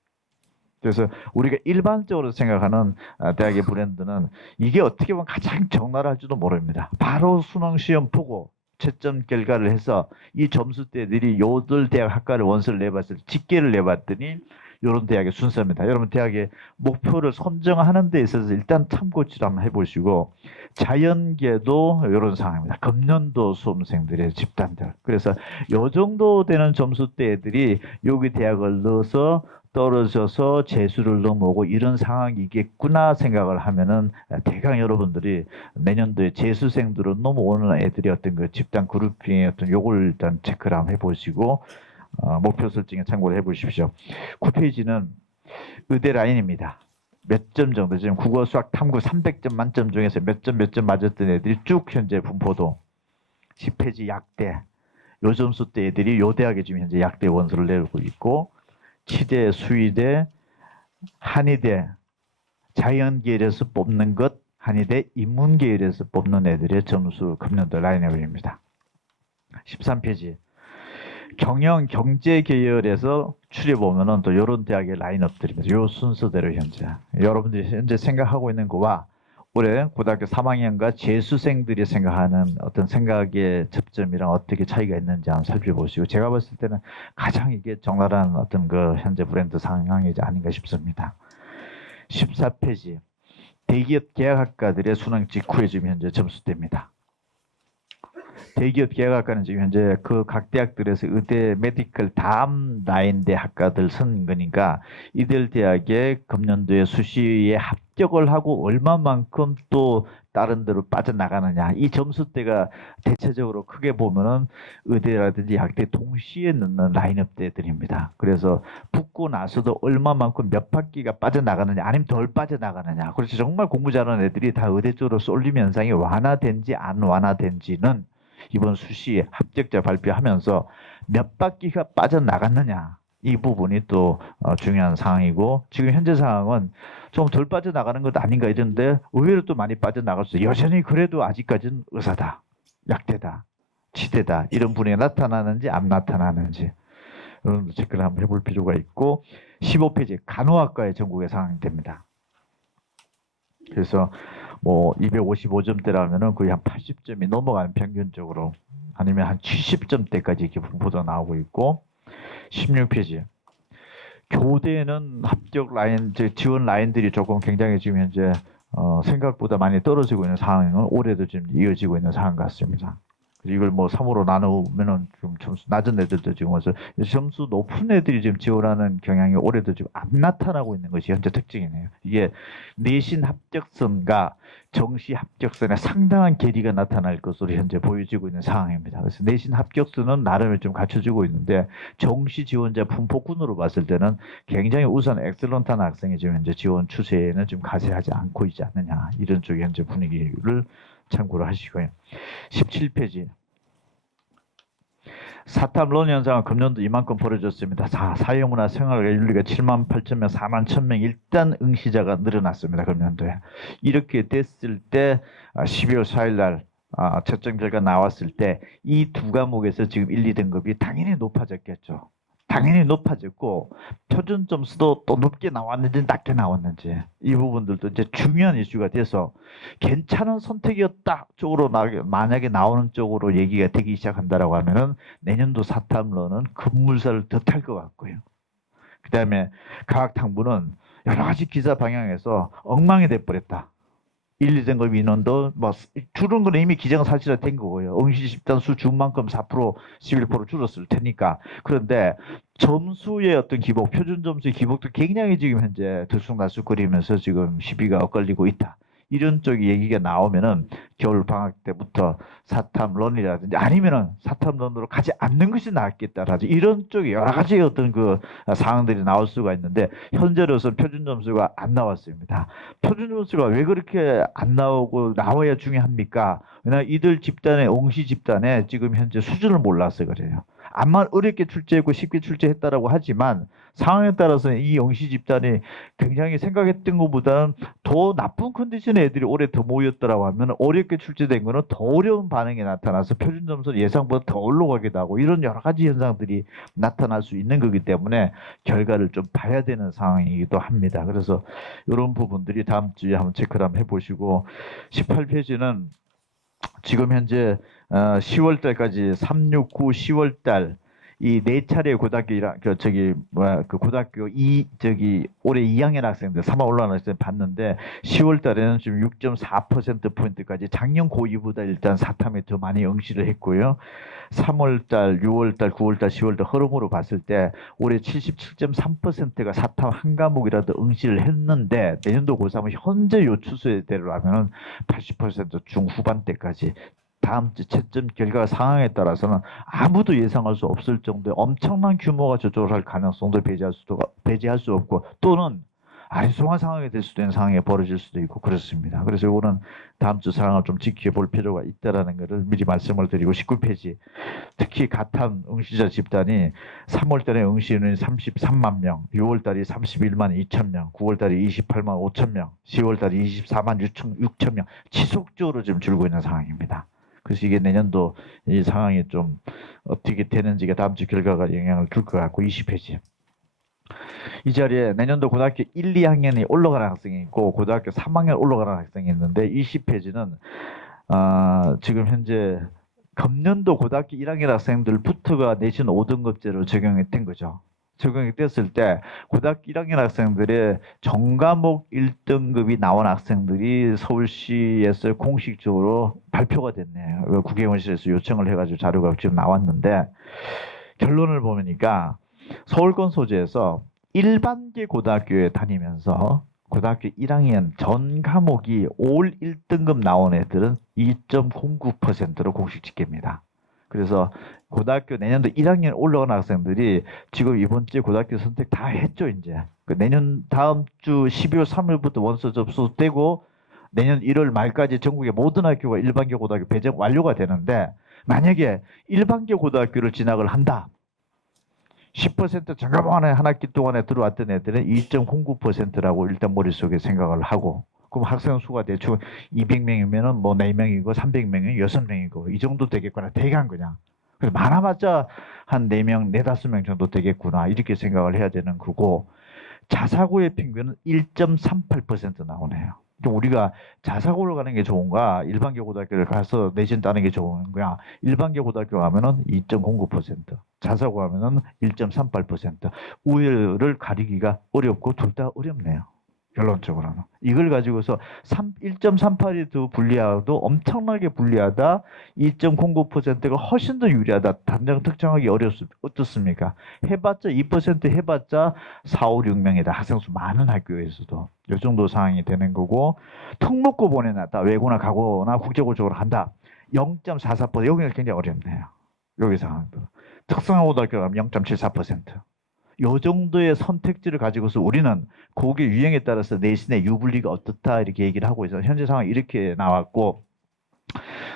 그래서 우리가 일반적으로 생각하는 대학의 브랜드는 이게 어떻게 보면 가장 적나라할지도 모릅니다. 바로 수능 시험 보고 채점 결과를 해서 이 점수대들이 요들 대학 학과를 원서를 내봤을 때 집계를 내봤더니 요런 대학의 순서입니다. 여러분 대학의 목표를 선정하는 데 있어서 일단 참고치를 한번 해보시고 자연계도 이런 상황입니다. 금년도 수험생들의 집단들. 그래서 요 정도 되는 점수대 애들이 여기 대학을 넣어서 떨어져서 재수를 넘어오고 이런 상황이겠구나 생각을 하면은 대강 여러분들이 내년도에 재수생들로 넘어오는 애들이 어떤 그 집단 그룹핑의 어떤 요걸 일단 체크를 한번 해보시고 목표 설정에 참고를 해보십시오. 9페이지는 의대 라인입니다. 몇 점 정도 지금 국어 수학 탐구 300점 만점 중에서 몇 점 맞았던 애들이 쭉 현재 분포도 10페이지 약대 요 점수대 애들이 요 대학에 지금 현재 약대 원서를 내고 있고 치대, 수의대, 한의대, 자연계열에서 뽑는 것, 한의대, 인문계열에서 뽑는 애들의 점수 금년도 라인업입니다. 13페이지. 경영, 경제 계열에서 추려보면은 또 이런 대학의 라인업들입니다. 요 순서대로 현재. 여러분들이 현재 생각하고 있는 거와 올해 고등학교 3학년과 재수생들이 생각하는 어떤 생각의 접점이랑 어떻게 차이가 있는지 한번 살펴보시고 제가 봤을 때는 가장 이게 적나라한 어떤 그 현재 브랜드 상황이지 아닌가 싶습니다. 14페이지 대기업 계약학과들의 수능 직후에 지금 현재 점수대입니다. 대기업 계약학과는 지금 현재 그 각 대학들에서 의대, 메디컬 다음 라인대 학과들 선 거니까 이들 대학의 금년도에 수시에 합격을 하고 얼마만큼 또 다른 데로 빠져나가느냐 이 점수대가 대체적으로 크게 보면은 의대라든지 약대 동시에 넣는 라인업대들입니다. 그래서 붙고 나서도 얼마만큼 몇 학기가 빠져나가느냐 아니면 덜 빠져나가느냐 그렇지 정말 공부 잘하는 애들이 다 의대 쪽으로 쏠림 현상이 완화된지 안 완화된지는 이번 수시에 합격자 발표하면서 몇 바퀴가 빠져나갔느냐 이 부분이 또 중요한 상황이고 지금 현재 상황은 좀 덜 빠져나가는 것 아닌가 이런데 의외로 또 많이 빠져나갈 수 있어요. 여전히 그래도 아직까지는 의사다, 약대다, 치대다 이런 분이 나타나는지 안 나타나는지 이런 체크를 한번 해볼 필요가 있고 15페이지 간호학과의 전국의 상황이 됩니다. 그래서 뭐 255점대라면은 거의 한 80점이 넘어가는 평균적으로 아니면 한 70점대까지 이렇게 분포도 나오고 있고 16페이지 교대는 합격 라인 지원 라인들이 조금 굉장히 지금 현재 생각보다 많이 떨어지고 있는 상황은 올해도 지금 이어지고 있는 상황 같습니다. 이걸 뭐 3으로 나누면은 좀 점수 낮은 애들도 지금 와서 점수 높은 애들이 지금 지원하는 경향이 올해도 지금 안 나타나고 있는 것이 현재 특징이네요. 이게 내신 합격선과 정시 합격선에 상당한 괴리가 나타날 것으로 현재 보여지고 있는 상황입니다. 그래서 내신 합격선은 나름을 좀 갖춰지고 있는데 정시 지원자 분포군으로 봤을 때는 굉장히 우선 엑셀런트한 학생이 지금 현재 지원 추세에는 좀 가세하지 않고 있지 않느냐 이런 쪽의 현재 분위기를 참고를 하시고요. 17페이지 사탐론 현상은 금년도 이만큼 벌어졌습니다. 사회문화 생활과 윤리가 7만 8천 명, 4만 1천 명 일단 응시자가 늘어났습니다. 금년도에. 이렇게 됐을 때 12월 4일 날 채점 결과 나왔을 때 이 두 과목에서 지금 1, 2등급이 당연히 높아졌겠죠. 당연히 높아졌고 표준 점수도 또 높게 나왔는지 낮게 나왔는지 이 부분들도 이제 중요한 이슈가 돼서 괜찮은 선택이었다 쪽으로 만약에 나오는 쪽으로 얘기가 되기 시작한다라고 하면은 내년도 사탐론은 급물살을 더 탈 것 같고요. 그 다음에 과학탐구는 여러 가지 기사 방향에서 엉망이 돼버렸다. 1, 2등급 인원도 뭐 줄은 건 이미 기정사실화된 거고요. 응시 집단 수 준만큼 4%, 11% 줄었을 테니까. 그런데 점수의 어떤 기복, 표준 점수의 기복도 굉장히 지금 현재 들쑥날쑥거리면서 지금 시비가 엇갈리고 있다. 이런 쪽이 얘기가 나오면은 겨울 방학 때부터 사탐론이라든지 아니면은 사탐론으로 가지 않는 것이 낫겠다라든지 이런 쪽에 여러 가지 어떤 그 상황들이 나올 수가 있는데 현재로서는 표준 점수가 안 나왔습니다. 표준 점수가 왜 그렇게 안 나오고 나와야 중요합니까? 왜냐하면 이들 집단의 옹시 집단에 지금 현재 수준을 몰라서 그래요. 암만 어렵게 출제했고 쉽게 출제했다라고 하지만 상황에 따라서 이 영시 집단이 굉장히 생각했던 것보다는 더 나쁜 컨디션의 애들이 올해 더 모였더라고 하면 어렵게 출제된 거는 더 어려운 반응이 나타나서 표준 점수를 예상보다 더 올라가기도 하고 이런 여러 가지 현상들이 나타날 수 있는 거기 때문에 결과를 좀 봐야 되는 상황이기도 합니다. 그래서 이런 부분들이 다음 주에 한번 체크를 한번 해보시고 18페이지는 지금 현재 10월 달까지 3, 6, 9, 10월 달 이 네 차례 고등학교 그 고등학교 올해 2학년 학생들 3월 올라가는 학생 봤는데 10월 달에는 지금 6.4% 포인트까지 작년 고2보다 일단 사탐에 더 많이 응시를 했고요. 3월 달, 6월 달, 9월 달, 10월 달 흐름으로 봤을 때 올해 77.3%가 사탐 한 과목이라도 응시를 했는데 내년도 고3은 현재 요 추세대로 하면은 80% 중후반대까지 다음 주 채점 결과 상황에 따라서는 아무도 예상할 수 없을 정도의 엄청난 규모가 저조할 가능성도 배제할 수 없고 또는 아리송한 상황이 될 수도 있는 상황이 벌어질 수도 있고 그렇습니다. 그래서 이거는 다음 주 상황을 좀 지켜볼 필요가 있다라는 것을 미리 말씀을 드리고 19페이지 특히 가탐 응시자 집단이 3월 달에 응시인원이 33만 명, 6월 달이 31만 2천 명, 9월 달이 28만 5천 명, 10월 달이 24만 6천 명 지속적으로 지금 줄고 있는 상황입니다. 그래서 이게 내년도 이 상황이 좀 어떻게 되는지가 다음 주 결과가 영향을 줄 것 같고 20페이지. 이 자리에 내년도 고등학교 1, 2학년이 올라가는 학생이 있고 고등학교 3학년 올라가는 학생이 있는데 20페이지는 지금 현재 금년도 고등학교 1학년 학생들부터가 내신 5등급제를 적용했던 거죠. 적용이 됐을 때 고등학교 1학년 학생들의 전과목 1등급이 나온 학생들이 서울시에서 공식적으로 발표가 됐네요. 국회의원실에서 요청을 해가지고 자료가 지금 나왔는데 결론을 보니까 서울권 소재에서 일반계 고등학교에 다니면서 고등학교 1학년 전 과목이 올 1등급 나온 애들은 2.09%로 공식 집계입니다. 그래서 고등학교 내년도 1학년 올라온 학생들이 지금 이번 주에 고등학교 선택 다 했죠, 이제. 내년 다음 주 12월 3일부터 원서 접수되고 내년 1월 말까지 전국의 모든 학교가 일반계 고등학교 배정 완료가 되는데 만약에 일반계 고등학교를 진학을 한다. 10% 전과목안에 한 학기 동안에 들어왔던 애들은 2.09%라고 일단 머릿속에 생각을 하고 그럼 학생 수가 대충 200명이면은 뭐 4명이고 300명이면 6명이고 이 정도 되겠구나. 대강 그냥. 그래서 많아봤자 한 4명, 4, 5명 정도 되겠구나. 이렇게 생각을 해야 되는 거고 자사고의 평균은 1.38% 나오네요. 그럼 우리가 자사고를 가는 게 좋은가? 일반계 고등학교를 가서 내신 따는 게 좋은 거야? 일반계 고등학교 가면은 2.09%, 자사고 가면은 1.38%. 우열을 가리기가 어렵고 둘 다 어렵네요. 결론적으로는. 이걸 가지고서 1.38이 더 불리하도 엄청나게 불리하다. 2.09%가 훨씬 더 유리하다. 단정 특정하기 어떻습니까? 해봤자 2% 해봤자 4, 5, 6명이다. 학생수 많은 학교에서도. 이 정도 상황이 되는 거고 특목고 보내놨다. 외고나 가고나 국제고 쪽으로 간다. 0.44%. 여기는 굉장히 어렵네요. 여기 상황도. 특성화고등학교 가면 0.74%. 요 정도의 선택지를 가지고서 우리는 거기 유형에 따라서 내신의 유불리가 어떻다 이렇게 얘기를 하고 있어요. 현재 상황이 이렇게 나왔고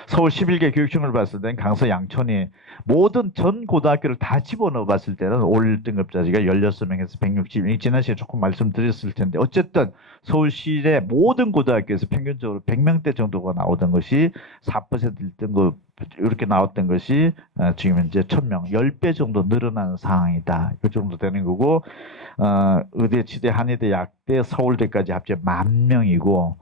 서울 11개 교육청을 봤을 때는 강서 양천이 모든 전 고등학교를 다 집어넣어 봤을 때는 올 등급자지가 16명에서 160명. 지난 시간에 조금 말씀드렸을 텐데 어쨌든 서울시의 모든 고등학교에서 평균적으로 100명대 정도가 나오던 것이 4% 1등급 이렇게 나왔던 것이 지금 현재 1000명, 10배 정도 늘어나는 상황이다. 이 정도 되는 거고 의대, 치대, 한의대, 약대, 서울대까지 합쳐 10,000명이고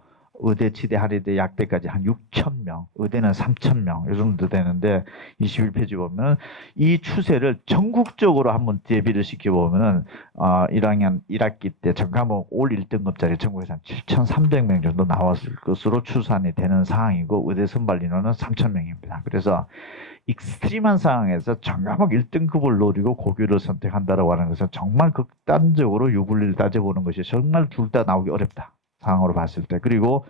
의대, 치대, 한의대, 약대까지 한 6,000명, 의대는 3,000명 이 정도 되는데 21페이지 보면 이 추세를 전국적으로 한번 대비를 시켜보면은 1학년 1학기 때 전과목 올 1등급짜리 전국에서 한 7,300명 정도 나왔을 것으로 추산이 되는 상황이고 의대 선발 인원은 3,000명입니다. 그래서 익스트림한 상황에서 전과목 1등급을 노리고 고교를 선택한다라고 하는 것은 정말 극단적으로 유불리를 따져보는 것이 정말 둘 다 나오기 어렵다. 상황으로 봤을 때. 그리고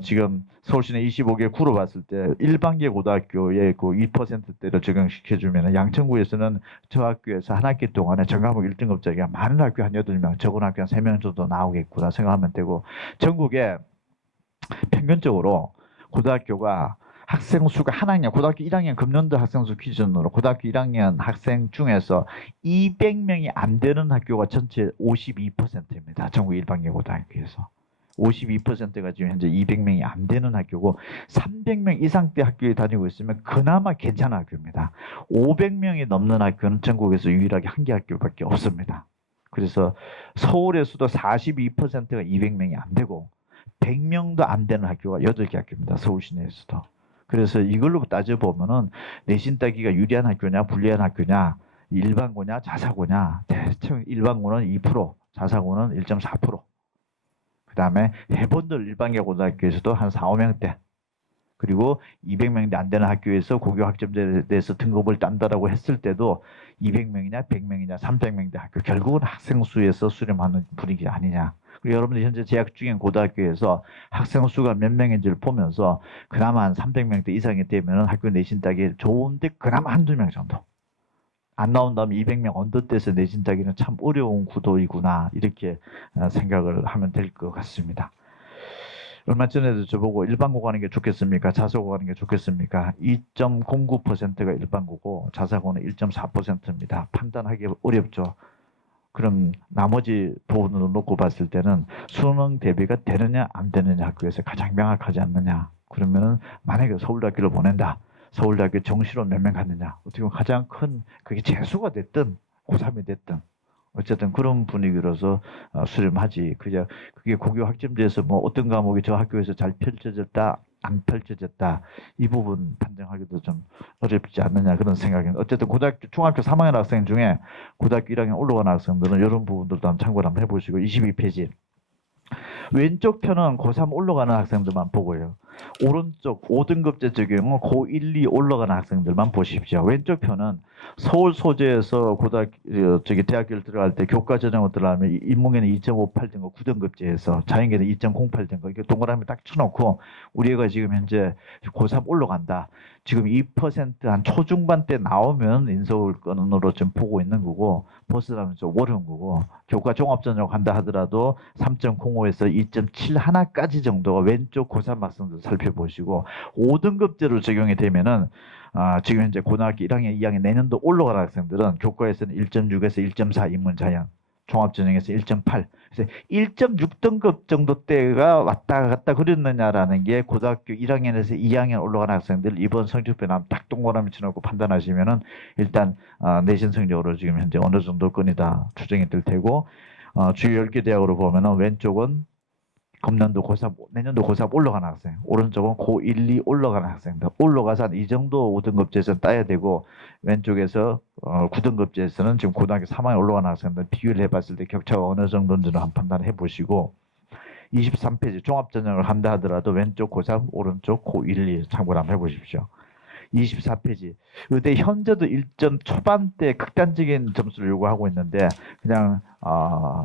지금 서울시내 25개 구로 봤을 때 일반계 고등학교의 그 2%대를 적용시켜주면 양천구에서는 저 학교에서 한 학기 동안에 전과목 1등급자가 많은 학교 한 8명, 적은 학교 한 3명 정도 나오겠구나 생각하면 되고 전국에 평균적으로 고등학교가 학생 수가 한 학년, 고등학교 1학년 금년도 학생 수 기준으로 고등학교 1학년 학생 중에서 200명이 안 되는 학교가 전체 52%입니다. 전국 일반계 고등학교에서. 52%가 지금 현재 200명이 안 되는 학교고 300명 이상대 학교에 다니고 있으면 그나마 괜찮은 학교입니다. 500명이 넘는 학교는 전국에서 유일하게 한 개 학교밖에 없습니다. 그래서 서울에서도 42%가 200명이 안 되고 100명도 안 되는 학교가 8개 학교입니다. 서울 시내에서도. 그래서 이걸로 따져보면은 내신 따기가 유리한 학교냐 불리한 학교냐 일반고냐 자사고냐 대충 일반고는 2% 자사고는 1.4%. 그 다음에 해본들 일반계 고등학교에서도 한 4, 5명대 그리고 200명대 안 되는 학교에서 고교 학점제에 대해서 등급을 딴다라고 했을 때도 200명이냐 100명이냐 300명대 학교 결국은 학생 수에서 수렴하는 분위기 아니냐. 그리고 여러분들 현재 재학 중인 고등학교에서 학생 수가 몇 명인지를 보면서 그나마 한 300명대 이상이 되면 학교 내신 따기 좋은데 그나마 한두 명 정도. 안 나온다면 200명 언더때에서 내신 따기는 참 어려운 구도이구나 이렇게 생각을 하면 될 것 같습니다. 얼마 전에도 저보고 일반고 가는 게 좋겠습니까? 자사고 가는 게 좋겠습니까? 2.09%가 일반고고 자사고는 1.4%입니다. 판단하기 어렵죠. 그럼 나머지 부분으로 놓고 봤을 때는 수능 대비가 되느냐 안 되느냐 학교에서 가장 명확하지 않느냐. 그러면은 만약에 서울대학교를 보낸다. 서울대학교 정시로 몇 명 갔느냐. 어떻게 보면 가장 큰 그게 재수가 됐든 고3이 됐든 어쨌든 그런 분위기로서 수렴하지. 그게 고교 학점제에서 뭐 어떤 과목이 저 학교에서 잘 펼쳐졌다, 안 펼쳐졌다 이 부분 판정하기도 좀 어렵지 않느냐 그런 생각입니다. 어쨌든 고등학교, 중학교 3학년 학생 중에 고등학교 1학년 올라가는 학생들은 이런 부분들도 한번 참고를 한번 해보시고 22페이지. 왼쪽 편은 고3 올라가는 학생들만 보고요. 오른쪽 5등급제 적용은 고1, 2 올라가는 학생들만 보십시오. 왼쪽 편은 서울 소재에서 대학교를 들어갈 때 교과 전형으로 들어가면 인문계는 2.58등급 9등급제에서 자연계는 2.08등급 이렇게 동그라미 딱 쳐놓고 우리 애가 지금 현재 고3 올라간다. 지금 2%한 초중반 때 나오면 인서울권으로 좀 보고 있는 거고 버스라면 좀 어려운 거고 교과 종합전형 간다 하더라도 3.05에서 2.7 하나까지 정도가 왼쪽 고3 학생들 살펴보시고 5등급제로 적용이 되면은 지금 현재 고등학교 1학년, 2학년 내년도 올라가는 학생들은 교과에서는 1.6에서 1.4 인문자연, 종합전형에서 1.8. 그래서 1.6등급 정도 때가 왔다 갔다 그랬느냐라는 게 고등학교 1학년에서 2학년 올라가는 학생들 이번 성적표 나면 딱 동그라미 쳐놓고 판단하시면은 일단 내신 성적으로 지금 현재 어느 정도권이다 추정이 될 테고 주요 10개 대학으로 보면은 왼쪽은 금년도 고3, 내년도 고3 올라가는 학생, 오른쪽은 고1, 2 올라가는 학생들. 올라가서 한 이 정도 5등급제에서 따야 되고, 왼쪽에서 9등급제에서는 지금 고등학교 3학년 올라가는 학생들 비교를 해봤을 때 격차가 어느 정도인지를 한번 판단해 보시고, 23페이지 종합전형을 한다 하더라도 왼쪽 고3, 오른쪽 고1, 2 참고를 한번 해보십시오. 24페이지. 의대 현재도 1점 초반대 극단적인 점수를 요구하고 있는데 그냥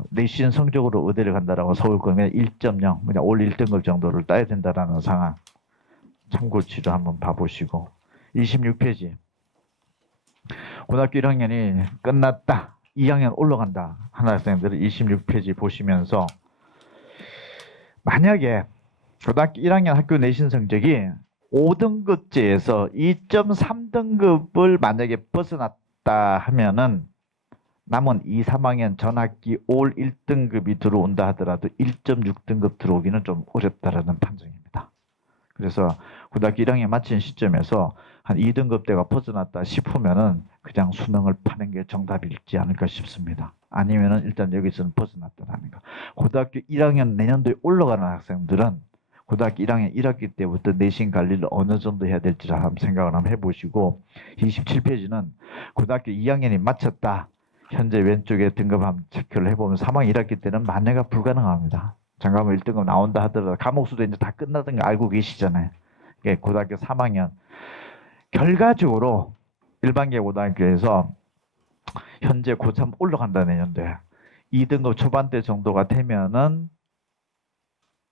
내신 성적으로 의대를 간다라고 서울권 그냥 1.0 그냥 올 1등급 정도를 따야 된다라는 상황 참고치로 한번 봐보시고 26페이지. 고등학교 1학년이 끝났다. 2학년 올라간다. 하는 학생들은 26페이지 보시면서 만약에 고등학교 1학년 학교 내신 성적이 5등급제에서 2.3등급을 만약에 벗어났다 하면은 남은 2, 3학년 전학기 올 1등급이 들어온다 하더라도 1.6등급 들어오기는 좀 어렵다라는 판정입니다. 그래서 고등학교 1학년 마친 시점에서 한 2등급대가 벗어났다 싶으면은 그냥 수능을 파는 게 정답일지 않을까 싶습니다. 아니면은 일단 여기서는 벗어났다라는 거. 고등학교 1학년 내년도에 올라가는 학생들은 고등학교 1학년 1학기 때부터 내신 관리를 어느 정도 해야 될지를 한번 생각을 한번 해보시고 27페이지는 고등학교 2학년이 마쳤다. 현재 왼쪽에 등급 한번 체크를 해보면 3학년 1학기 때는 만회가 불가능합니다. 장과목 1등급 나온다 하더라도 과목 수도 이제 다 끝나던 거 알고 계시잖아요. 이게 고등학교 3학년 결과적으로 일반계 고등학교에서 현재 고3 올라간다 내년도에 2등급 초반대 정도가 되면은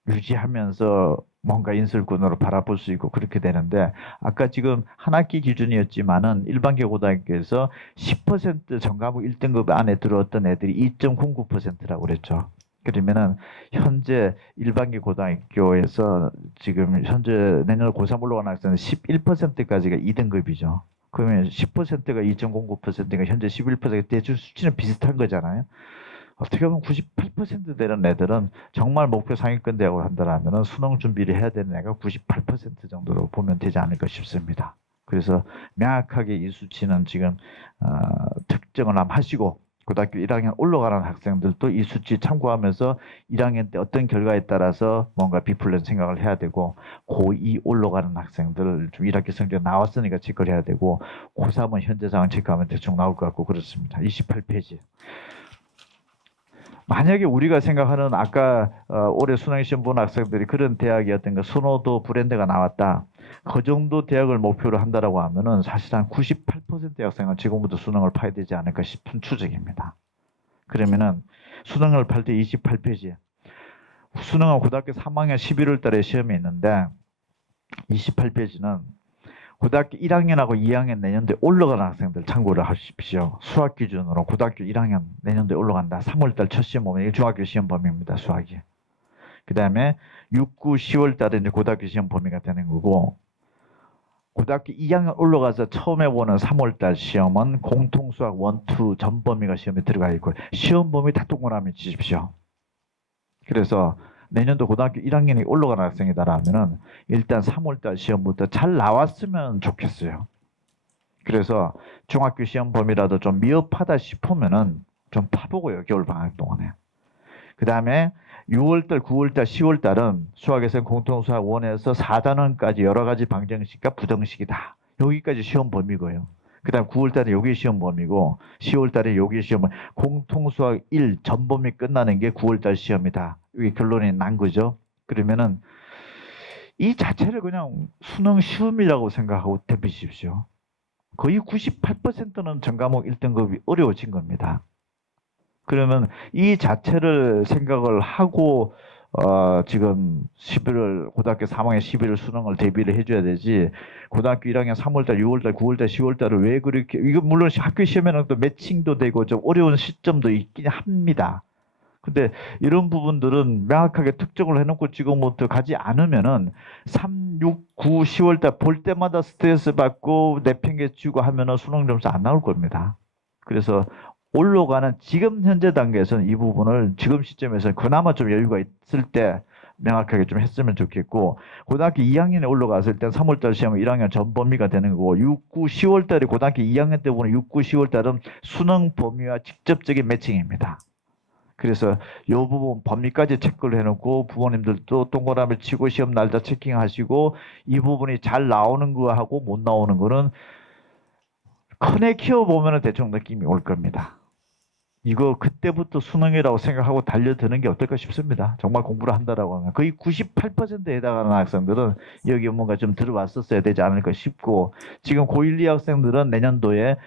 유지하면서 뭔가 인설군으로 바라볼 수 있고 그렇게 되는데 아까 지금 한 학기 기준이었지만은 일반계 고등학교에서 10% 전과목 1등급 안에 들어왔던 애들이 2.09%라고 그랬죠. 그러면은 현재 일반기 고등학교에서 지금 현재 내년에 고3 올라가는 학생은 11%까지가 2등급이죠. 그러면 10%가 2.09%가 현재 11%가 대충 수치는 비슷한 거잖아요. 어떻게 보면 98% 되는 애들은 정말 목표 상위권 대학을 한다라면 수능 준비를 해야 되는 애가 98% 정도로 보면 되지 않을까 싶습니다. 그래서 명확하게 이 수치는 지금 특정을 한번 하시고 고등학교 1학년 올라가는 학생들도 이 수치 참고하면서 1학년 때 어떤 결과에 따라서 뭔가 비플랜 생각을 해야 되고 고2 올라가는 학생들 좀 1학기 성적 나왔으니까 체크를 해야 되고 고3은 현재 상황 체크하면 대충 나올 것 같고 그렇습니다. 28페이지. 만약에 우리가 생각하는 아까 올해 수능 시험 본 학생들이 그런 대학이었던 거 선호도 브랜드가 나왔다. 그 정도 대학을 목표로 한다라고 하면은 사실 한 98%의 학생은 지금부터 수능을 파야 되지 않을까 싶은 추정입니다. 그러면은 수능을 팔 때 28페이지. 수능은 고등학교 3학년 11월 달에 시험이 있는데 28페이지는 고등학교 1학년하고 2학년 내년도에 올라가는 학생들 참고를 하십시오. 수학 기준으로 고등학교 1학년 내년도에 올라간다. 3월달 첫 시험 범위, 이게 중학교 시험 범위입니다. 수학이. 그 다음에 6, 9, 10월 달에 이제 고등학교 시험 범위가 되는 거고 고등학교 2학년 올라가서 처음 해보는 3월달 시험은 공통수학 1, 2 전 범위가 시험에 들어가 있고 시험 범위 다 동그라미 치십시오. 그래서 내년도 고등학교 1학년이 올라가는 학생이다라면은 일단 3월달 시험부터 잘 나왔으면 좋겠어요. 그래서 중학교 시험 범위라도 좀 미흡하다 싶으면은 좀 파보고요. 겨울 방학 동안에. 그 다음에 6월달, 9월달, 10월달은 수학에서는 공통수학 1에서 4단원까지 여러 가지 방정식과 부정식이다. 여기까지 시험 범위고요. 그 다음 9월달에 여기 시험 범위고 10월달에 여기 시험은 공통수학 1 전범위 끝나는 게 9월달 시험이다. 이게 결론이 난 거죠. 그러면은 이 자체를 그냥 수능 시험이라고 생각하고 대비십시오. 거의 98%는 전과목 1등급이 어려워진 겁니다. 그러면 이 자체를 생각을 하고 지금 11월 고등학교 3학년 11월 수능을 대비를 해줘야 되지 고등학교 1학년 3월달, 6월달, 9월달, 10월달을 왜 그렇게 이거 물론 학교 시험에는 또 매칭도 되고 좀 어려운 시점도 있긴 합니다. 근데 이런 부분들은 명확하게 특정을 해놓고 지금부터 가지 않으면은 3, 6, 9, 10월달 볼 때마다 스트레스 받고 내팽개치고 하면은 수능 점수 안 나올 겁니다. 그래서 올라가는 지금 현재 단계에서는 이 부분을 지금 시점에서 그나마 좀 여유가 있을 때 명확하게 좀 했으면 좋겠고 고등학교 2학년에 올라갔을 때 3월달 시험은 1학년 전 범위가 되는 거고 6, 9, 10월달에 고등학교 2학년 때 보는 6, 9, 10월달은 수능 범위와 직접적인 매칭입니다. 그래서 이 부분 범위까지 체크를 해놓고 부모님들도 동그라미 치고 시험 날짜 체킹하시고 이 부분이 잘 나오는 거하고 못 나오는 거는 커내 키워보면 대충 느낌이 올 겁니다. 이거 그때부터 수능이라고 생각하고 달려드는 게 어떨까 싶습니다. 정말 공부를 한다라고 하면 거의 98%에 해당하는 학생들은 여기 뭔가 좀 들어왔었어야 되지 않을까 싶고 지금 고1, 2 학생들은 내년도에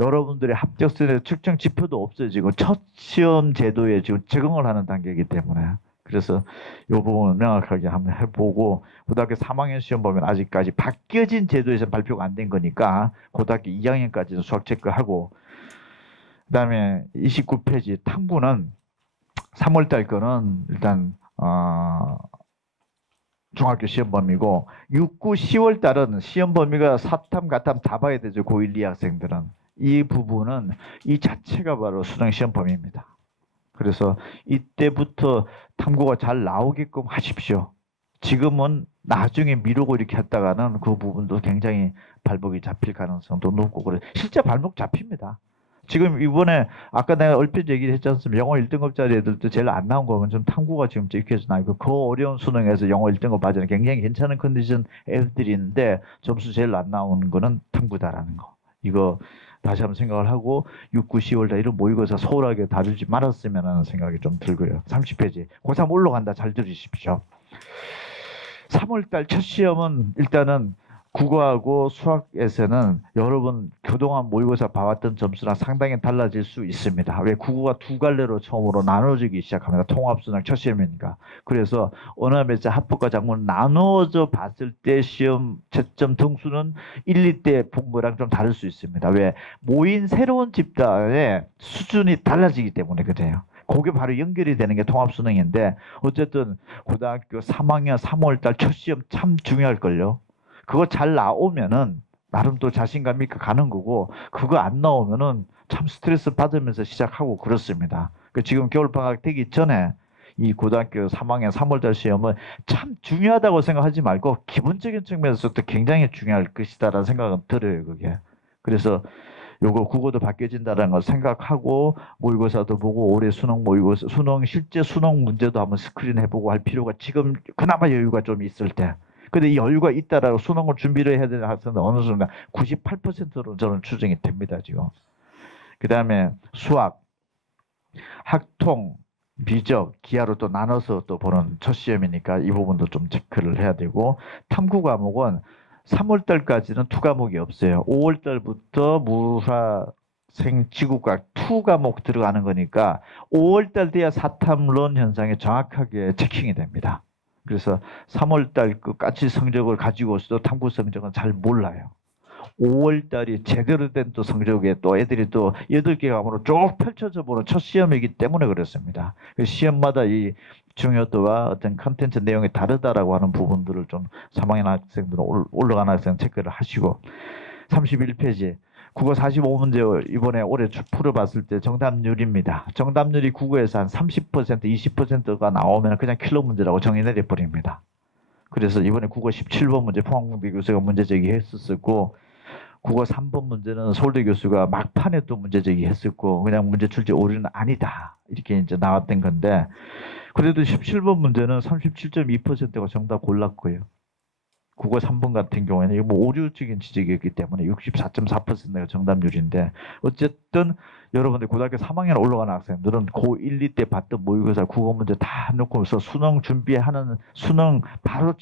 여러분들의 합격선의 측정 지표도 없어지고 첫 시험 제도에 지금 적응을 하는 단계이기 때문에 그래서 이 부분은 명확하게 한번 해보고 고등학교 3학년 시험 보면 아직까지 바뀌어진 제도에서 발표가 안 된 거니까 고등학교 2학년까지는 수학 체크하고 그다음에 29페이지 탐구는 3월달 거는 일단 중학교 시험 범위고 6, 9, 10월 달은 시험 범위가 사탐, 가탐 다 봐야 되죠. 고1, 2 학생들은. 이 부분은 이 자체가 바로 수능 시험 범위입니다. 그래서 이때부터 탐구가 잘 나오게끔 하십시오. 지금은 나중에 미루고 이렇게 했다가는 그 부분도 굉장히 발목이 잡힐 가능성도 높고 그래. 실제 발목 잡힙니다. 지금 이번에 아까 내가 얼핏 얘기를 했지 않습니까? 영어 1등급짜리 애들도 제일 안 나온 거면 좀 탐구가 지금 찍혀서 나고 그 어려운 수능에서 영어 1등급 받으는 굉장히 괜찮은 컨디션 애들이 있는데 점수 제일 안 나오는 거는 탐구다라는 거. 이거 다시 한번 생각을 하고 6, 9, 10월 달 이런 모의고사 소홀하게 다루지 말았으면 하는 생각이 좀 들고요. 30페이지. 고3 올라간다. 잘 들으십시오. 3월 달 첫 시험은 일단은 국어하고 수학에서는 여러분 그동안 모의고사 봐왔던 점수랑 상당히 달라질 수 있습니다. 왜 국어가 두 갈래로 처음으로 나눠지기 시작합니다. 통합수능 첫 시험이니까. 그래서 언어매체 합법과 작문 나누어져 봤을 때 시험 채점 등수는 1, 2 때 본 거랑 좀 다를 수 있습니다. 왜 모인 새로운 집단의 수준이 달라지기 때문에 그래요. 그게 바로 연결이 되는 게 통합수능인데 어쨌든 고등학교 3학년 3월달 첫 시험 참 중요할걸요. 그거 잘 나오면은 나름 또 자신감 있게 가는 거고 그거 안 나오면은 참 스트레스 받으면서 시작하고 그렇습니다. 지금 겨울방학 되기 전에 이 고등학교 3학년 3월달 시험은 참 중요하다고 생각하지 말고 기본적인 측면에서도 굉장히 중요할 것이다라는 생각은 들어요, 그게. 그래서 요거 국어도 바뀌어진다는 걸 생각하고 모의고사도 보고 올해 수능 모의고사 수능 실제 수능 문제도 한번 스크린 해보고 할 필요가 지금 그나마 여유가 좀 있을 때. 근데 이 여유가 있다라고 수능을 준비를 해야 되는 학생은 어느 순간 98%로 저는 추정이 됩니다, 지금. 그 다음에 수학, 학통, 미적, 기하로 또 나눠서 또 보는 첫 시험이니까 이 부분도 좀 체크를 해야 되고 탐구 과목은 3월 달까지는 2과목이 없어요. 5월 달부터 물화생 지구과학 2 과목 들어가는 거니까 5월 달 돼야 사탐론 현상이 정확하게 체킹이 됩니다. 그래서 3월 달 끝까지 성적을 가지고 있어도 탐구 성적은 잘 몰라요. 5월 달이 제대로 된 또 성적에 또 애들이 또 8개 과목으로 쭉 펼쳐져 보는 첫 시험이기 때문에 그렇습니다. 시험마다 이 중요도와 어떤 컨텐츠 내용이 다르다라고 하는 부분들을 좀 3학년 학생들은 올라가는 학생 체크를 하시고 31페이지 국어 45문제 이번에 올해 풀어봤을 때 정답률입니다. 정답률이 국어에서 한 30%, 20%가 나오면 그냥 킬러 문제라고 정의 내려버립니다. 그래서 이번에 국어 17번 문제 포항공대 교수가 문제 제기했었고 국어 3번 문제는 서울대 교수가 막판에 또 문제 제기했었고 그냥 문제 출제 오류는 아니다 이렇게 이제 나왔던 건데 그래도 17번 문제는 37.2%가 정답 골랐고요. 국어 3번 같은 경우에는 이거 뭐 오류적인 지적이었기 때문에 64.4%가 정답률인데 어쨌든 여러분들 고등학교 3학년 올라가는 학생들은 고1, 2 때 봤던 모의고사 국어 문제 다 놓고서 수능 준비하는 수능 바로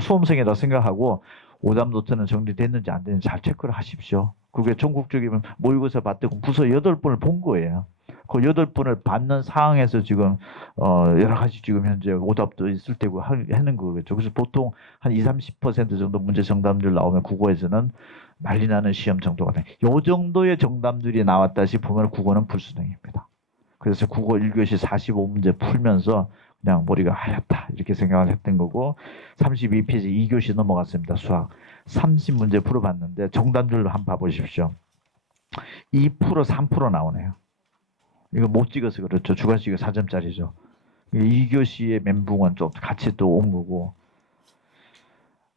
수험생이라 생각하고 오답 노트는 정리됐는지 안 됐는지 잘 체크를 하십시오. 그게 전국적이면 모의고사 봤던 부서 8번을 본 거예요. 그 8번을 받는 상황에서 지금 여러 가지 지금 현재 오답도 있을 테고 하는 거겠죠. 그래서 보통 한 20, 30% 정도 문제 정답률 나오면 국어에서는 난리 나는 시험 정도가 돼. 요 정도의 정답률이 나왔다 싶으면 국어는 불수능입니다. 그래서 국어 1교시 45문제 풀면서 그냥 머리가 하얗다 이렇게 생각을 했던 거고 32페이지 2교시 넘어갔습니다. 수학 30문제 풀어봤는데 정답률로 한번 봐보십시오. 2% 3% 나오네요. 이거 못 찍어서 그렇죠. 주관식이 4점짜리죠. 2교시의 멘붕은 좀 같이 또 온 거고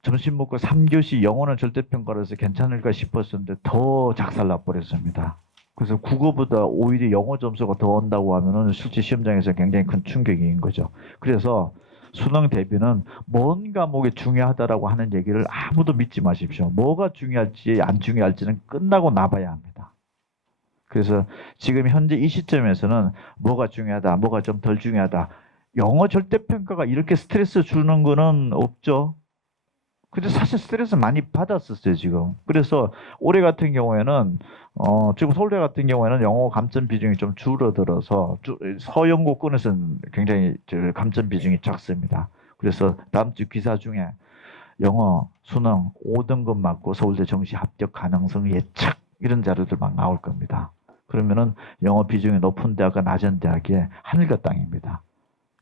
점심 먹고 3교시 영어는 절대평가로서 괜찮을까 싶었었는데 더 작살나 버렸습니다. 그래서 국어보다 오히려 영어 점수가 더 온다고 하면은 실제 시험장에서 굉장히 큰 충격인 거죠. 그래서 수능 대비는 뭔 과목이 중요하다라고 하는 얘기를 아무도 믿지 마십시오. 뭐가 중요할지 안 중요할지는 끝나고 나봐야 합니다. 그래서 지금 현재 이 시점에서는 뭐가 중요하다, 뭐가 좀 덜 중요하다. 영어 절대평가가 이렇게 스트레스 주는 거는 없죠. 근데 사실 스트레스 많이 받았었어요, 지금. 그래서 올해 같은 경우에는, 지금 서울대 같은 경우에는 영어 감점 비중이 좀 줄어들어서, 서영고권에서는 굉장히 감점 비중이 작습니다. 그래서 다음 주 기사 중에 영어, 수능 5등급 맞고 서울대 정시 합격 가능성 예측, 이런 자료들 막 나올 겁니다. 그러면은 영어 비중이 높은 대학과 낮은 대학의 하늘과 땅입니다.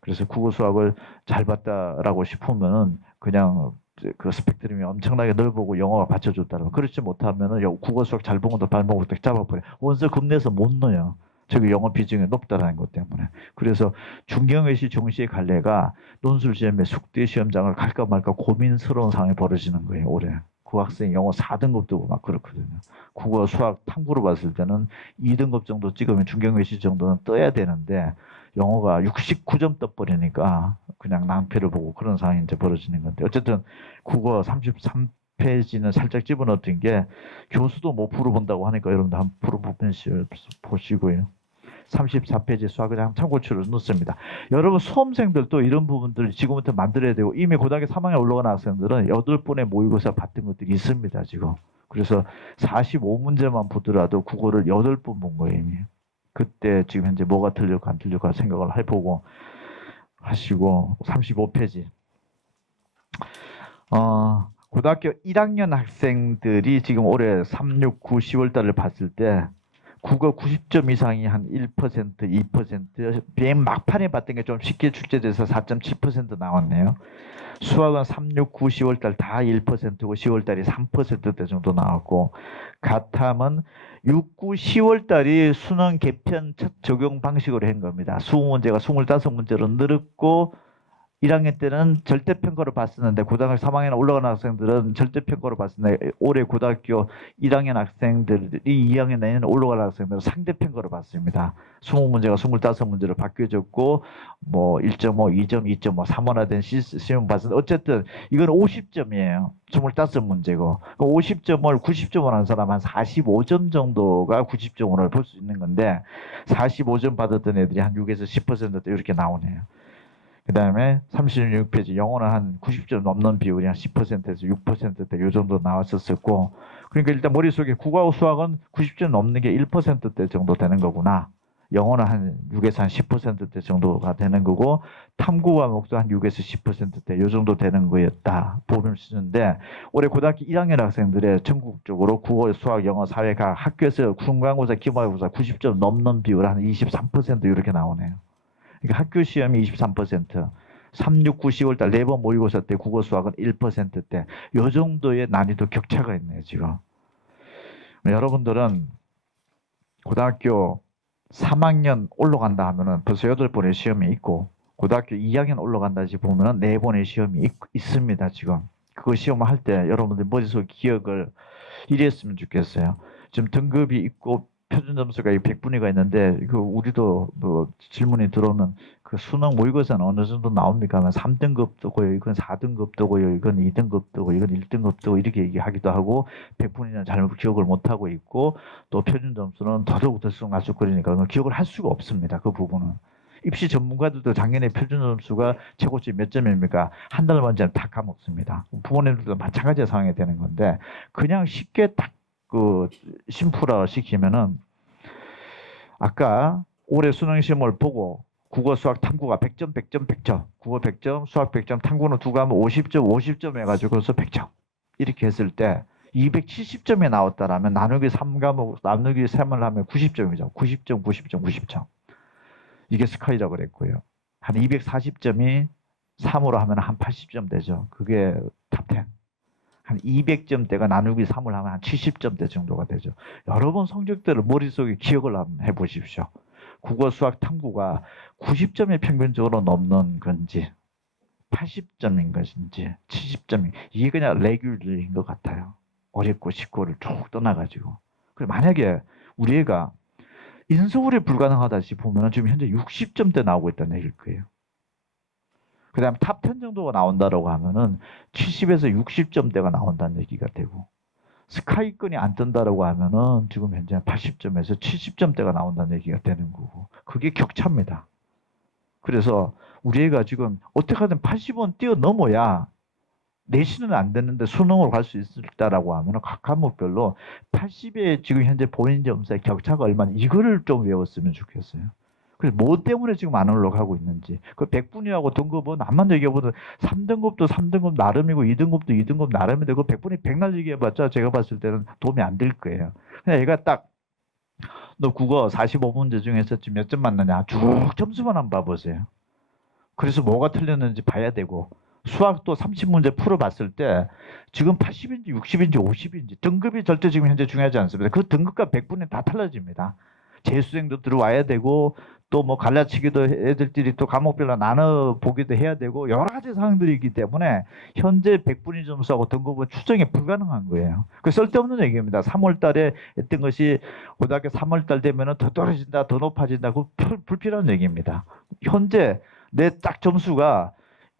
그래서 국어 수학을 잘 봤다라고 싶으면은 그냥 그 스펙트럼이 엄청나게 넓고 영어가 받쳐줬다면 그렇지 못하면은 국어 수학 잘 본 것도 발목을 딱 잡아버려. 원서 겁내서 못 넣어요. 저기 영어 비중이 높다라는 것 때문에. 그래서 중경외시 정시의 갈래가 논술 시험에 숙대 시험장을 갈까 말까 고민스러운 상황이 벌어지는 거예요, 올해. 그 학생이 영어 4등급 뜨고 막 그렇거든요. 국어 수학 탐구로 봤을 때는 2등급 정도 찍으면 중경외시 정도는 떠야 되는데 영어가 69점 떠버리니까 그냥 낭패를 보고 그런 상황이 이제 벌어지는 건데 어쨌든 국어 33페이지는 살짝 집어넣었던 게 교수도 못 풀어본다고 하니까 여러분들 한번 풀어보시고요. 34페이지 수학을 참고치로 넣습니다. 여러분 수험생들도 이런 부분들을 지금부터 만들어야 되고 이미 고등학교 3학년 올라가는 학생들은 8번의 모의고사 봤던 것들이 있습니다. 지금. 그래서 45문제만 보더라도 국어를 8번 본 거예요. 이미. 그때 지금 현재 뭐가 틀릴까 안 틀릴까 생각을 해보고 하시고 35페이지 고등학교 1학년 학생들이 지금 올해 3, 6, 9, 10월 달을 봤을 때 국어 90점 이상이 한 1%, 2%, 맨 막판에 봤던 게 좀 쉽게 출제돼서 4.7% 나왔네요. 수학은 3, 6, 9, 10월달 다 1%고 10월달이 3%대 정도 나왔고, 가탐은 6, 9, 10월달이 수능 개편 첫 적용 방식으로 한 겁니다. 20문제가 25문제로 늘었고, 1학년 때는 절대평가로 봤었는데 고등학교 3학년 올라가는 학생들은 절대평가로 봤었는데 올해 고등학교 1학년 학생들이 2학년 내년 올라가는 학생들은 상대평가로 봤습니다. 20문제가 25문제로 바뀌어졌고 뭐 1.5, 2점, 2.5, 3원화된 시험 봤었는데 어쨌든 이건 50점이에요. 25문제고 50점을 90점을 한 사람 한 45점 정도가 90점을 볼 수 있는 건데 45점 받았던 애들이 한 6에서 10%대 이렇게 나오네요. 그 다음에 36페이지 영어는 한 90점 넘는 비율이 한 10%에서 6%대 이 정도 나왔었고, 그러니까 일단 머릿속에 국어하고 수학은 90점 넘는 게 1%대 정도 되는 거구나. 영어는 한 6에서 한 10%대 정도가 되는 거고, 탐구 과목도 한 6에서 10%대 이 정도 되는 거였다 보면 쓰는데, 올해 고등학교 1학년 학생들의 전국적으로 국어, 수학, 영어, 사회 각 학교에서 중간고사, 기말고사 90점 넘는 비율 한 23% 이렇게 나오네요. 그러니까 학교 시험이 23%, 3, 6, 9, 10월달 4번 모의고사 때 국어 수학은 1%대, 요 정도의 난이도 격차가 있네요, 지금. 여러분들은 고등학교 3학년 올라간다 하면은 벌써 8번의 시험이 있고, 고등학교 2학년 올라간다 보면은 4번의 시험이 있습니다, 지금. 그거 시험을 할 때 여러분들 머릿속 기억을 이랬으면 좋겠어요. 지금 등급이 있고 표준 점수가 100분위가 있는데 그 우리도 뭐 질문이 들어오면 그 수능 모의고사는 어느 정도 나옵니까? 하면 3등급 뜨고요, 이건 4등급 뜨고요, 이건 2등급 뜨고, 이건 1등급 뜨고 이렇게 얘기하기도 하고 100분위는 잘못 기억을 못 하고 있고 또 표준 점수는 더더욱 들쑥날쑥거리니까 기억을 할 수가 없습니다. 그 부분은. 입시 전문가들도 작년에 표준 점수가 최고치 몇 점입니까? 한 달 먼저 다 까먹습니다. 부모님들도 마찬가지 상황이 되는 건데 그냥 쉽게 딱 그 심플화 시키면은 아까 올해 수능 시험을 보고 국어, 수학, 탐구가 100점, 100점, 100점, 국어 100점, 수학 100점, 탐구는 두 과목 50점, 50점 해가지고서 100점 이렇게 했을 때 270점이 나왔다라면 나누기 3과목, 나누기 3을 하면 90점이죠. 90점, 90점, 90점. 이게 스카이라고 그랬고요. 한 240점이 3으로 하면 한 80점 되죠. 그게 탑10. 한 200점대가 나누기 3을 하면 한 70점대 정도가 되죠. 여러분 성적들을 머릿속에 기억을 한번 해보십시오. 국어, 수학, 탐구가 90점이 평균적으로 넘는 건지 80점인 것인지 70점인 이게 그냥 레귤러인 것 같아요. 어렵고 쉽고를 쭉 떠나가지고. 그리고 만약에 우리 애가 인서울이 불가능하다시 보면 지금 현재 60점대 나오고 있다는 얘기일 거예요. 그 다음 탑 10 정도가 나온다라고 하면은 70에서 60점대가 나온다는 얘기가 되고, 스카이권이 안 뜬다라고 하면은 지금 현재 80점에서 70점대가 나온다는 얘기가 되는 거고, 그게 격차입니다. 그래서 우리 애가 지금 어떻게든 80원 뛰어넘어야 내신은 안 됐는데 수능으로 갈 수 있을까라고 하면은 각 과목별로 80에 지금 현재 본인 점수의 격차가 얼마나 이거를 좀 외웠으면 좋겠어요. 그래서 뭐 때문에 지금 안 올라가고 있는지. 그 백분위하고 등급은 암만 얘기해보면 3등급도 3등급 나름이고 2등급도 2등급 나름인데 그 백분위 백날 얘기해봤자 제가 봤을 때는 도움이 안 될 거예요. 그냥 얘가 딱 너 국어 45문제 중에서 지금 몇 점 맞느냐 쭉 점수만 한번 봐보세요. 그래서 뭐가 틀렸는지 봐야 되고, 수학도 30문제 풀어봤을 때 지금 80인지 60인지 50인지 등급이 절대 지금 현재 중요하지 않습니다. 그 등급과 백분위 다 달라집니다. 재수생도 들어와야 되고 또 뭐 갈라치기도 애들끼리 또 과목별로 나눠 보기도 해야 되고 여러 가지 상황들이 있기 때문에 현재 백분위 점수하고 등급은 추정이 불가능한 거예요. 그 쓸데없는 얘기입니다. 3월 달에 했던 것이 고등학교 3월 달 되면은 더 떨어진다, 더 높아진다. 그 불필요한 얘기입니다. 현재 내 딱 점수가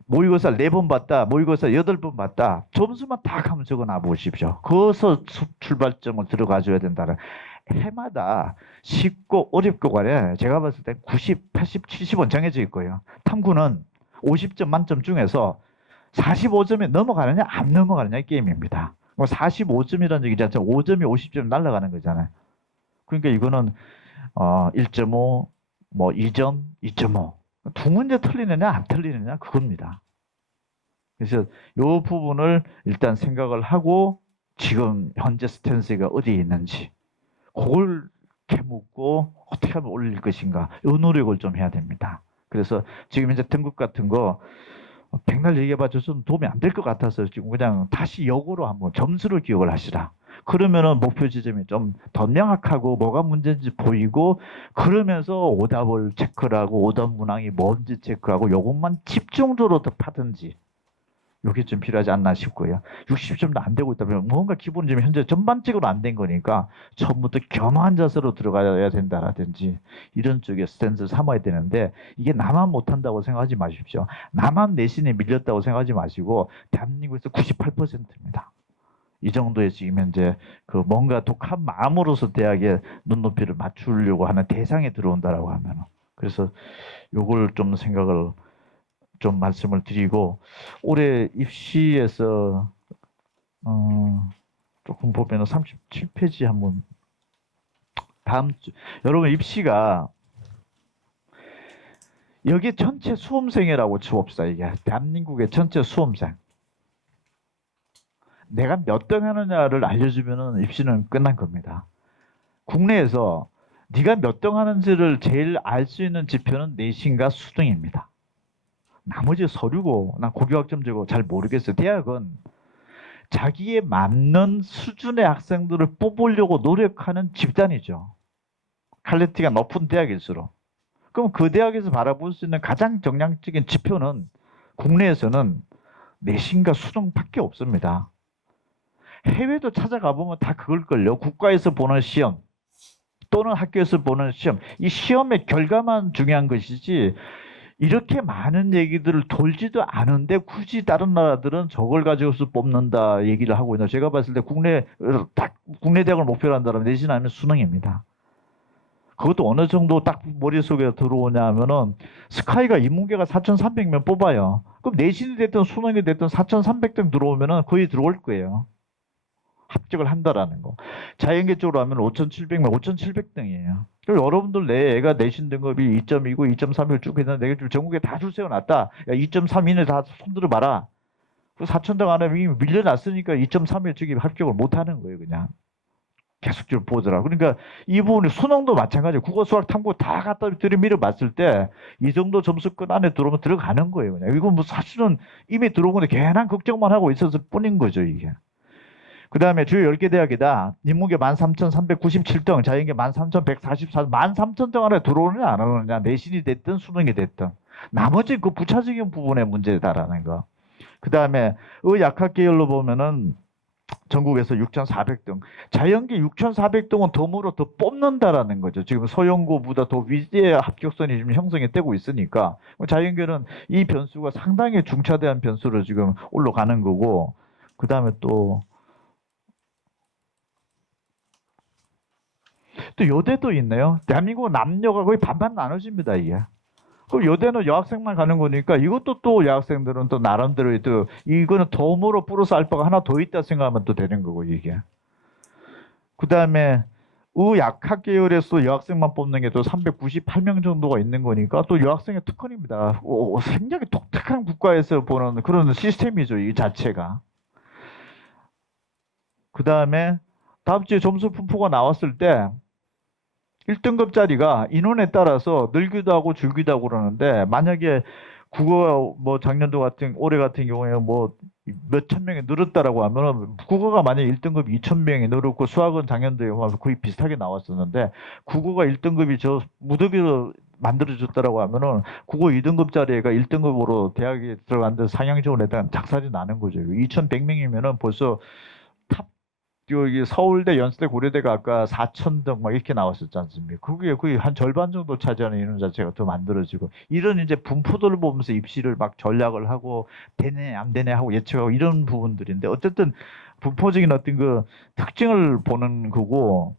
모의고사 4번 봤다, 모의고사 8번 봤다. 점수만 딱 한번 적어놔 보십시오. 거기서 출발점을 들어가줘야 된다는. 해마다 쉽고 어렵고 간에 제가 봤을 때 90, 80, 70은 정해져 있고요. 탐구는 50점 만점 중에서 45점에 넘어가느냐 안 넘어가느냐 게임입니다. 45점이라는 얘기지 않죠. 5점이 50점 날아가는 거잖아요. 그러니까 이거는 1.5, 뭐 2점, 2.5. 두 문제 틀리느냐 안 틀리느냐 그겁니다. 그래서 이 부분을 일단 생각을 하고 지금 현재 스탠스가 어디에 있는지 그걸 어떻게 묻고 어떻게 하면 올릴 것인가 이 노력을 좀 해야 됩니다. 그래서 지금 이제 등급 같은 거 백날 얘기해봐도 좀 도움이 안 될 것 같아서 지금 그냥 다시 역으로 한번 점수를 기억을 하시라. 그러면은 목표 지점이 좀 더 명확하고 뭐가 문제인지 보이고 그러면서 오답을 체크를 하고 오답 문항이 뭔지 체크하고 요것만 집중적으로 더 파든지 이게 좀 필요하지 않나 싶고요. 60점도 안 되고 있다면 뭔가 기본이 좀 현재 전반적으로 안 된 거니까 처음부터 겸허한 자세로 들어가야 된다라든지 이런 쪽에 스탠스를 삼아야 되는데 이게 나만 못한다고 생각하지 마십시오. 나만 내신에 밀렸다고 생각하지 마시고 대한민국에서 98%입니다. 이 정도의 지금 현재 그 뭔가 독한 마음으로서 대학에 눈높이를 맞추려고 하는 대상에 들어온다라고 하면 그래서 요걸 좀 생각을 좀 말씀을 드리고 올해 입시에서 조금 보면은 37페이지 한번 다음 주 여러분 입시가 여기 전체 수험생이라고 쳐봅시다. 이게 대한민국의 전체 수험생 내가 몇 등 하느냐를 알려주면은 입시는 끝난 겁니다. 국내에서 네가 몇 등 하는지를 제일 알 수 있는 지표는 내신과 수능입니다. 나머지 서류고 난 고교학점제고 잘 모르겠어요. 대학은 자기에 맞는 수준의 학생들을 뽑으려고 노력하는 집단이죠. 퀄리티가 높은 대학일수록. 그럼 그 대학에서 바라볼 수 있는 가장 정량적인 지표는 국내에서는 내신과 수능밖에 없습니다. 해외도 찾아가 보면 다 그걸걸요. 국가에서 보는 시험 또는 학교에서 보는 시험. 이 시험의 결과만 중요한 것이지 이렇게 많은 얘기들을 돌지도 않은데 굳이 다른 나라들은 저걸 가지고서 뽑는다 얘기를 하고 있나. 제가 봤을 때 국내 대학을 목표로 한다면 내신 아니면 수능입니다. 그것도 어느 정도 딱 머릿속에 들어오냐 하면은 스카이가 인문계가 4,300명 뽑아요. 그럼 내신이 됐든 수능이 됐든 4,300등 들어오면은 거의 들어올 거예요. 합격을 한다라는 거. 자연계 쪽으로 하면 5,700명, 5,700등이에요. 그리고 여러분들 내 애가 내신 등급이 2.2고 2.3을 쭉 했는데 내가 전국에 다 줄 세워놨다. 야, 2.3 이내 다 손들어 봐라. 그 4,000등 안에 이미 밀려났으니까 2.3일 저기 합격을 못 하는 거예요, 그냥. 계속적으로 보더라. 그러니까 이 부분이 수능도 마찬가지예요. 국어, 수학, 탐구 다 갖다 들이밀어 봤을 때 이 정도 점수권 안에 들어오면 들어가는 거예요, 그냥. 이건 뭐 사실은 이미 들어오는데 괜한 걱정만 하고 있었을 뿐인 거죠, 이게. 그 다음에 주요 10개 대학이다. 인문계 13,397등, 자연계 13,144, 13,000등 안에 들어오느냐 안 오느냐, 내신이 됐든 수능이 됐든. 나머지 그 부차적인 부분의 문제다라는 거. 그 다음에 의학학 계열로 보면은 전국에서 6,400등. 자연계 6,400등은 덤으로 더 뽑는다라는 거죠. 지금 서영고보다 더 위의 합격선이 지금 형성이 되고 있으니까 자연계는 이 변수가 상당히 중차대한 변수로 지금 올라가는 거고, 그 다음에 또 여대도 있네요. 대한민국 남녀가 거의 반반 나눠집니다, 이게. 그럼 여대는 여학생만 가는 거니까 이것도 또 여학생들은 또 나름대로 또 이거는 덤으로 플러스 알파가 하나 더 있다 생각하면 또 되는 거고, 이게. 그 다음에 의학학 계열에서 여학생만 뽑는 게 또 398명 정도가 있는 거니까 또 여학생의 특권입니다. 굉장히 독특한 국가에서 보는 그런 시스템이죠, 이 자체가. 그 다음에 다음 주에 점수 분포가 나왔을 때 1등급짜리가 인원에 따라서 늘기도 하고 줄기도 하고 그러는데, 만약에 국어가 뭐 작년도 올해 같은 경우에 뭐 몇천 명이 늘었다라고 하면은 국어가 만약에 1등급 2,000명이 늘었고 수학은 작년도에 거의 비슷하게 나왔었는데 국어가 1등급이 저 무더기로 만들어졌다라고 하면은 국어 2등급짜리 애가 1등급으로 대학에 들어갔는데 상향 지원에 대한 작살이 나는 거죠. 2,100명이면은 벌써 탑 여기 서울대, 연세대, 고려대가 아까 4,000등 막 이렇게 나왔었지 않습니까? 그게 거의 한 절반 정도 차지하는 인원 자체가 더 만들어지고, 이런 이제 분포도를 보면서 입시를 막 전략을 하고 되네 안 되네 하고 예측하고 이런 부분들인데, 어쨌든 분포적인 어떤 그 특징을 보는 거고,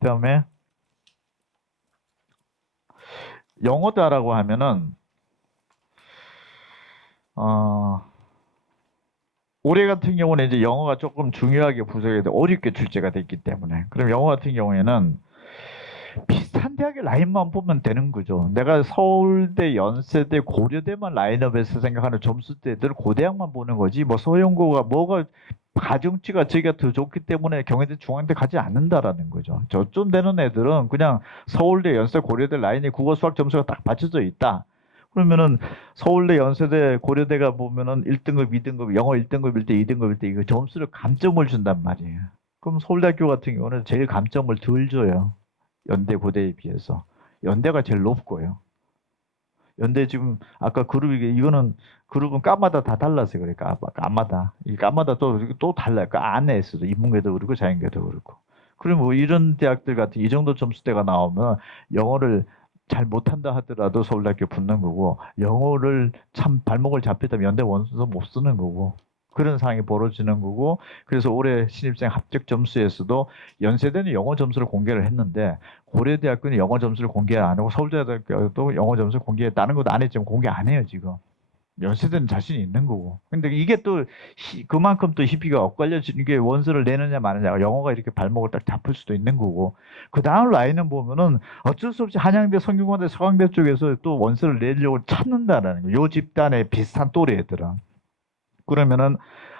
그다음에 영어다라고 하면은 올해 같은 경우는 이제 영어가 조금 중요하게 부족해 어렵게 출제가 됐기 때문에, 그럼 영어 같은 경우에는 비슷한 대학의 라인만 보면 되는 거죠. 내가 서울대, 연세대, 고려대만 라인업에서 생각하는 점수대들 그 대학만 보는 거지, 뭐 서영고가 뭐가 가중치가 저기가 더 좋기 때문에 경희대 중앙대 가지 않는다라는 거죠. 저쯤 되는 애들은 그냥 서울대, 연세, 고려대 라인에 국어 수학 점수가 딱 받쳐져 있다. 그러면은 서울대, 연세대, 고려대가 보면은 1등급, 2등급, 영어 1등급일 때, 2등급일 때 이거 점수를 감점을 준단 말이에요. 그럼 서울대학교 같은 경우는 제일 감점을 덜 줘요. 연대, 고대에 비해서. 연대가 제일 높고요. 연대 지금 아까 그룹이 이거는 그룹은 과마다 다 달라서 그래. 과마다 이 과마다 또 달라요. 그 안에서도 인문계도 그렇고 자연계도 그렇고. 그럼 뭐 이런 대학들 같은 이 정도 점수대가 나오면 영어를 잘 못한다 하더라도 서울대학교 붙는 거고 영어를 참 발목을 잡히다면 연대 원서 못 쓰는 거고 그런 상황이 벌어지는 거고 그래서 올해 신입생 합격 점수에서도 연세대는 영어 점수를 공개를 했는데 고려대학교는 영어 점수를 공개 안 하고 서울대학교도 영어 점수를 공개했다는 것도 안 했지만 공개 안 해요 지금. 연세대는 자신이 있는 거고. 근데 이게 또 그만큼 또 희비가 엇갈려지는 게 원서를 내느냐 마느냐 영어가 이렇게 발목을 딱 잡을 수도 있는 거고. 그 다음 라인은 보면은 어쩔 수 없이 한양대, 성균관대, 서강대 쪽에서 또 원서를 내려고 찾는다라는 거예요. 요 집단의 비슷한 또래 애들은. 그러면은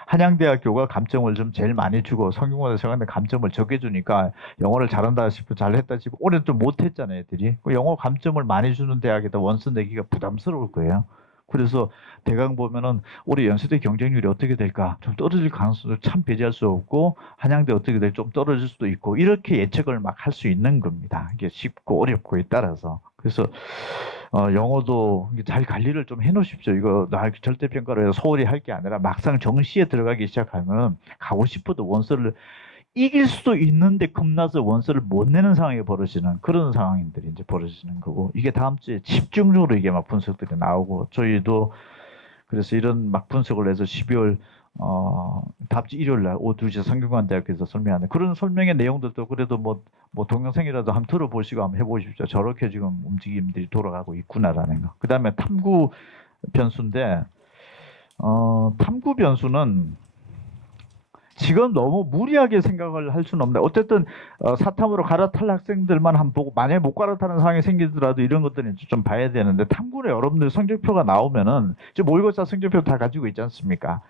한양대학교가 감점을 좀 제일 많이 주고 성균관대, 서강대 감점을 적게 주니까 영어를 잘한다 싶고 잘했다 싶고 올해 좀 못했잖아요 애들이. 그 영어 감점을 많이 주는 대학에다 원서 내기가 부담스러울 거예요. 그래서 대강 보면은 올해 연세대 경쟁률이 어떻게 될까? 좀 떨어질 가능성도 참 배제할 수 없고 한양대 어떻게 될지 좀 떨어질 수도 있고 이렇게 예측을 막 할 수 있는 겁니다. 이게 쉽고 어렵고에 따라서. 그래서 영어도 잘 관리를 좀 해놓으십시오. 이거 나 절대평가로 해서 소홀히 할 게 아니라 막상 정시에 들어가기 시작하면 가고 싶어도 원서를 이길 수도 있는데 겁나서 원서를 못 내는 상황이 벌어지는 그런 상황들이 이제 벌어지는 거고 이게 다음 주에 집중적으로 이게 막 분석들이 나오고 저희도 그래서 이런 막 분석을 해서 12월 다음 주 일요일 날 오후 2시 성균관대학교에서 설명하는 그런 설명의 내용들도 그래도 뭐 동영상이라도 한번 들어보시고 한번 해보십시오. 저렇게 지금 움직임들이 돌아가고 있구나라는 거. 그 다음에 탐구 변수인데 탐구 변수는 지금 너무 무리하게 생각을 할 수는 없는데 어쨌든 사탐으로 갈아탈 학생들만 한번 보고 만약에 못 갈아타는 상황이 생기더라도 이런 것들은 좀 봐야 되는데 탐구는 여러분들 성적표가 나오면은 이제 모의고사 성적표 다 가지고 있지 않습니까?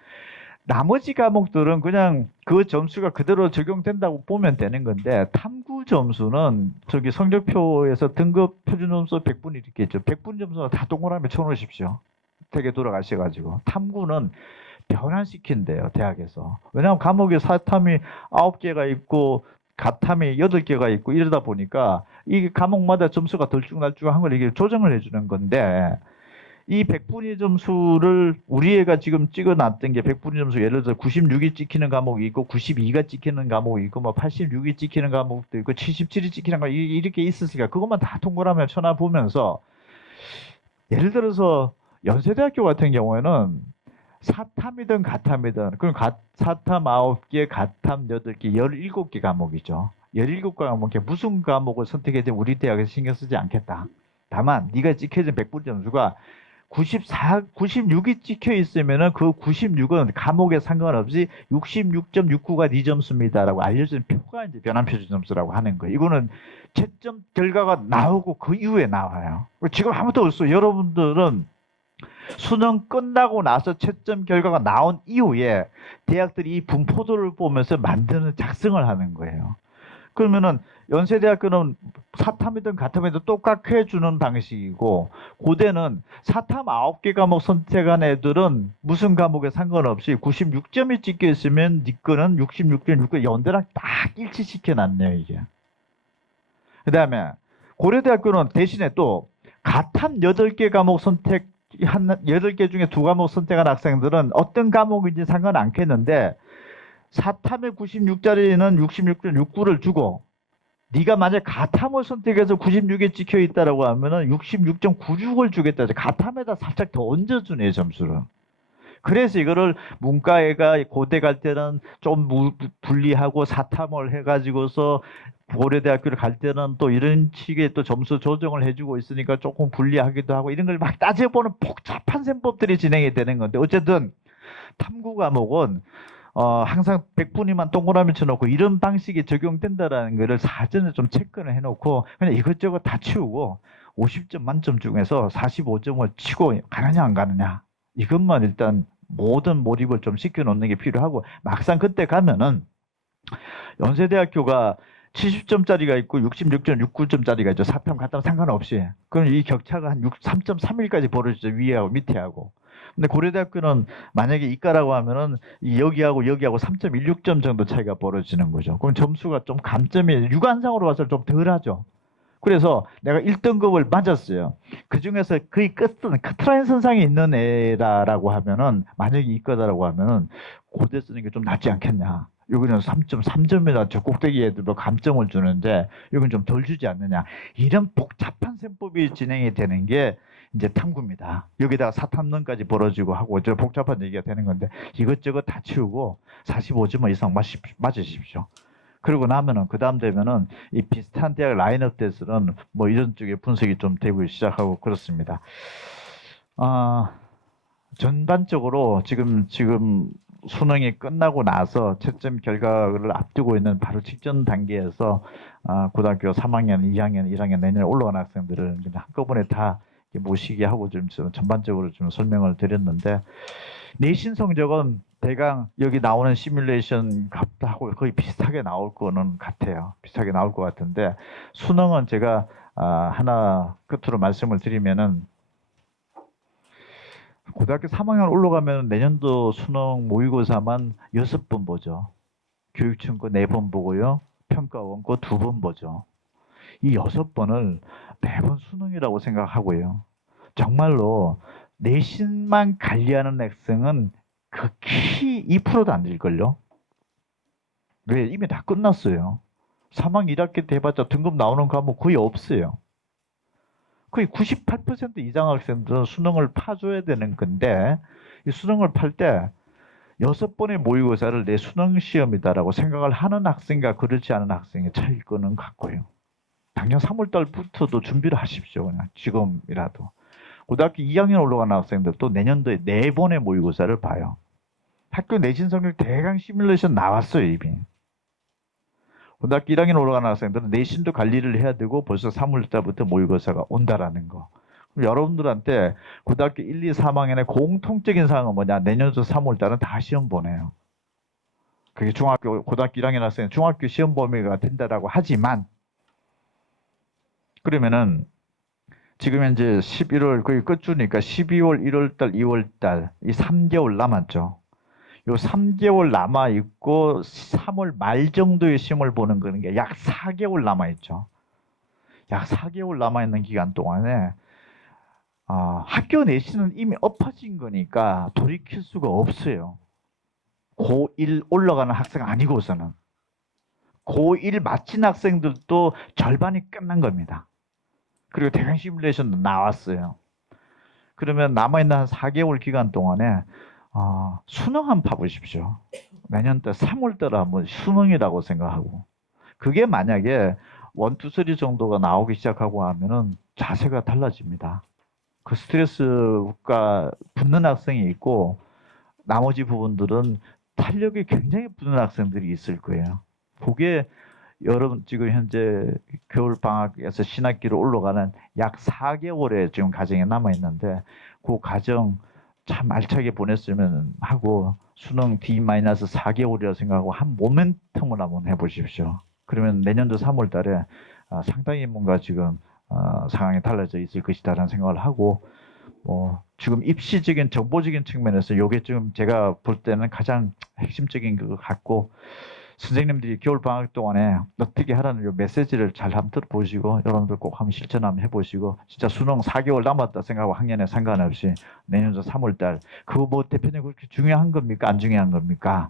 나머지 과목들은 그냥 그 점수가 그대로 적용된다고 보면 되는 건데 탐구 점수는 저기 성적표에서 등급 표준 점수 100분 이렇게 있죠. 100분 점수는 다 동그라미 쳐놓으십시오. 댁에 돌아가셔가지고 탐구는 변환시킨대요, 대학에서. 왜냐하면 과목에 사탐이 9개가 있고 가탐이 8개가 있고 이러다 보니까 이 과목마다 점수가 덜쭉날쭉한 걸 이게 조정을 해주는 건데 이 100분위 점수를 우리 애가 지금 찍어놨던 게 100분위 점수 예를 들어 96이 찍히는 과목이 있고 92가 찍히는 과목이 있고 뭐 86이 찍히는 과목도 있고 77이 찍히는 과목이 이렇게 있었으니까 그것만 다 동그라미 쳐놔보면서 예를 들어서 연세대학교 같은 경우에는 사탐이든 가탐이든 그럼 사탐 9개, 가탐 8개, 17개 과목이죠. 17과목에 무슨 과목을 선택해야 되 우리 대학에서 신경 쓰지 않겠다. 다만 네가 찍혀진 100분 점수가 96이 찍혀 있으면은 그 96은 과목에 상관없이 66.69가 네 점수입니다라고 알려주는 표가 이제 변환 표준 점수라고 하는 거예요. 이거는 채점 결과가 나오고 그 이후에 나와요. 지금 아무도 없어. 여러분들은 수능 끝나고 나서 채점 결과가 나온 이후에 대학들이 이 분포도를 보면서 만드는 작성을 하는 거예요. 그러면은 연세대학교는 사탐이든 가탐이든 똑같게 해주는 방식이고 고대는 사탐 9개 과목 선택한 애들은 무슨 과목에 상관없이 96점이 찍혀 있으면 네 거는 66.69 연대랑 딱 일치시켜 놨네요 이게. 그 다음에 고려대학교는 대신에 또 가탐 8개 과목 선택 한 8개 중에 2과목 선택한 학생들은 어떤 과목인지 상관 않겠는데 사탐의 96짜리는 66.69를 주고 네가 만약 가탐을 선택해서 96에 찍혀 있다라고 하면은 66.96을 주겠다. 가탐에다 살짝 더 얹어주네 점수를. 그래서 이거를 문과애가 고대 갈 때는 좀 분리하고 사탐을 해가지고서 고려대학교를 갈 때는 또 이런 식의 또 점수 조정을 해주고 있으니까 조금 분리하기도 하고 이런 걸 막 따져보는 복잡한 셈법들이 진행이 되는 건데 어쨌든 탐구 과목은 항상 100분위만 동그라미 쳐놓고 이런 방식이 적용된다라는 거를 사전에 좀 체크를 해놓고 그냥 이것저것 다 치우고 50점 만점 중에서 45점을 치고 가느냐 안 가느냐 이것만 일단 모든 몰입을 좀 시켜놓는 게 필요하고 막상 그때 가면은 연세대학교가 70점짜리가 있고 66.69점짜리가 있죠. 4편 갔다 상관없이. 그럼 이 격차가 한 3.31까지 벌어지죠. 위하고 밑에하고. 근데 고려대학교는 만약에 이과라고 하면은 여기하고 3.16점 정도 차이가 벌어지는 거죠. 그럼 점수가 좀 감점이 육안상으로 봐서 좀 덜하죠. 그래서 내가 1등급을 맞았어요. 그 중에서 거의 커트라인 선상에 있는 애라고 하면은, 만약에 이과다라고 하면은, 고대 쓰는 게 좀 낫지 않겠냐. 여기는 3.3점이나 저 꼭대기 애들도 감점을 주는데, 여기는 좀 덜 주지 않느냐. 이런 복잡한 셈법이 진행이 되는 게 이제 탐구입니다. 여기다가 사탐론까지 벌어지고 하고, 저 복잡한 얘기가 되는 건데, 이것저것 다 치우고 45점 이상 맞으십시오. 그러고 나면은 그 다음 되면은 이 비슷한 대학 라인업 때서는 뭐 이런 쪽에 분석이 좀 되고 시작하고 그렇습니다. 전반적으로 지금 수능이 끝나고 나서 채점 결과를 앞두고 있는 바로 직전 단계에서 고등학교 3학년, 2학년, 1학년 내년에 올라간 학생들을 한꺼번에 다 모시게 하고 좀 전반적으로 좀 설명을 드렸는데, 내신 성적은 대강 여기 나오는 시뮬레이션 값하고 거의 비슷하게 나올 거는 같아요. 비슷하게 나올 것 같은데, 수능은 제가 하나 끝으로 말씀을 드리면은, 고등학교 3학년 올라가면 내년도 수능 모의고사만 6번 보죠. 교육청고 4번 보고요. 평가 원고 2번 보죠. 이 6번을 매번 수능이라고 생각하고요. 정말로 내신만 관리하는 학생은 극히 2%도 안 될걸요. 왜? 이미 다 끝났어요. 3학년 1학기 때 해봤자 등급 나오는 과목 거의 없어요. 거의 98% 이상 학생들은 수능을 파줘야 되는 건데, 이 수능을 팔 때 6번의 모의고사를 내 수능 시험이다라고 생각을 하는 학생과 그렇지 않은 학생의 차이일 거는 같고요. 작년 3월 달부터도 준비를 하십시오. 그냥 지금이라도. 고등학교 2학년 올라가는 학생들도 내년도에 4번의 모의고사를 봐요. 학교 내신 성적 대강 시뮬레이션 나왔어요, 이미. 고등학교 1학년 올라가는 학생들은 내신도 관리를 해야 되고 벌써 3월달부터 모의고사가 온다라는 거. 그럼 여러분들한테 고등학교 1, 2, 3학년의 공통적인 사항은 뭐냐? 내년도 3월달은 다 시험 보내요. 그게 고등학교 1학년 학생은 중학교 시험 범위가 된다라고 하지만, 그러면은 지금 현재 11월 거의 끝주니까 12월, 1월달, 2월달 이 3개월 남았죠. 요 3개월 남아 있고 3월 말 정도의 시험을 보는 거는 게 약 4개월 남아 있죠. 약 4개월 남아 있는 기간 동안에 학교 내신은 이미 엎어진 거니까 돌이킬 수가 없어요. 고1 올라가는 학생 아니고서는. 고1 마친 학생들도 절반이 끝난 겁니다. 그리고 대강 시뮬레이션도 나왔어요. 그러면 남아있는 한 4개월 기간 동안에 수능 한번 봐보십시오. 내년 때 3월 달에 한번 수능이라고 생각하고, 그게 만약에 1, 2, 3 정도가 나오기 시작하고 하면은 자세가 달라집니다. 그 스트레스가 붙는 학생이 있고 나머지 부분들은 탄력이 굉장히 붙는 학생들이 있을 거예요. 그게 여러분 지금 현재 겨울 방학에서 신학기로 올라가는 약 4개월의 지금 과정이 남아 있는데, 그 과정 참 알차게 보냈으면 하고, 수능 D-4개월이라 생각하고 한 모멘텀을 한번 해보십시오. 그러면 내년도 3월 달에 상당히 뭔가 지금 상황이 달라져 있을 것이다라는 생각을 하고, 지금 입시적인 정보적인 측면에서 이게 지금 제가 볼 때는 가장 핵심적인 것 같고, 선생님들이 겨울 방학 동안에 어떻게 하라는 요 메시지를 잘 한번 들어보시고, 여러분들 꼭 한번 실천 한번 해보시고, 진짜 수능 4개월 남았다 생각하고 학년에 상관없이 내년도 3월달 그거 뭐 대표님 그렇게 중요한 겁니까? 안 중요한 겁니까?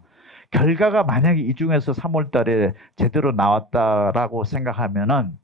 결과가 만약에 이 중에서 3월달에 제대로 나왔다라고 생각하면은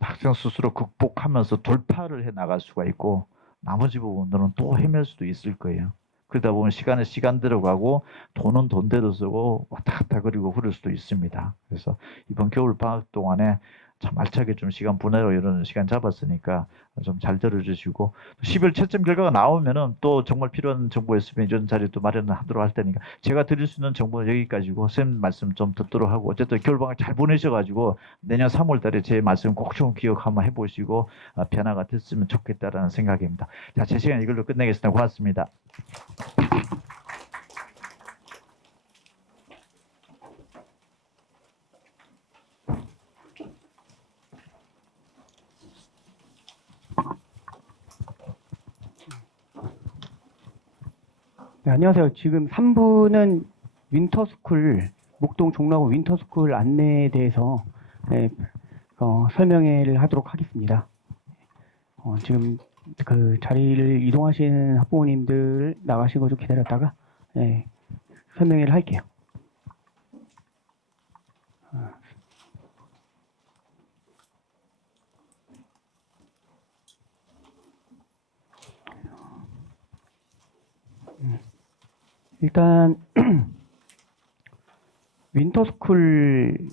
학생 스스로 극복하면서 돌파를 해 나갈 수가 있고, 나머지 부분들은 또 헤맬 수도 있을 거예요. 그러다 보면 시간에 시간 들어가고 돈은 돈대로 쓰고 왔다 갔다 그리고 그럴 수도 있습니다. 그래서 이번 겨울 방학 동안에 참 알차게 좀 시간 보내러 이런 시간 잡았으니까 좀 잘 들어주시고, 10일 채점 결과가 나오면은 또 정말 필요한 정보 있으면 이런 자리 또 마련하도록 할 테니까, 제가 드릴 수 있는 정보는 여기까지고 선생님 말씀 좀 듣도록 하고, 어쨌든 겨울 방학 잘 보내셔가지고 내년 3월 달에 제 말씀 꼭 좀 기억 한번 해보시고 변화가 됐으면 좋겠다라는 생각입니다. 자, 제 시간 이걸로 끝내겠습니다. 고맙습니다. 네, 안녕하세요. 지금 3부는 윈터스쿨, 목동 종로하고 윈터스쿨 안내에 대해서 네, 설명회를 하도록 하겠습니다. 지금 그 자리를 이동하시는 학부모님들 나가시고 좀 기다렸다가 네, 설명회를 할게요. 일단 윈터스쿨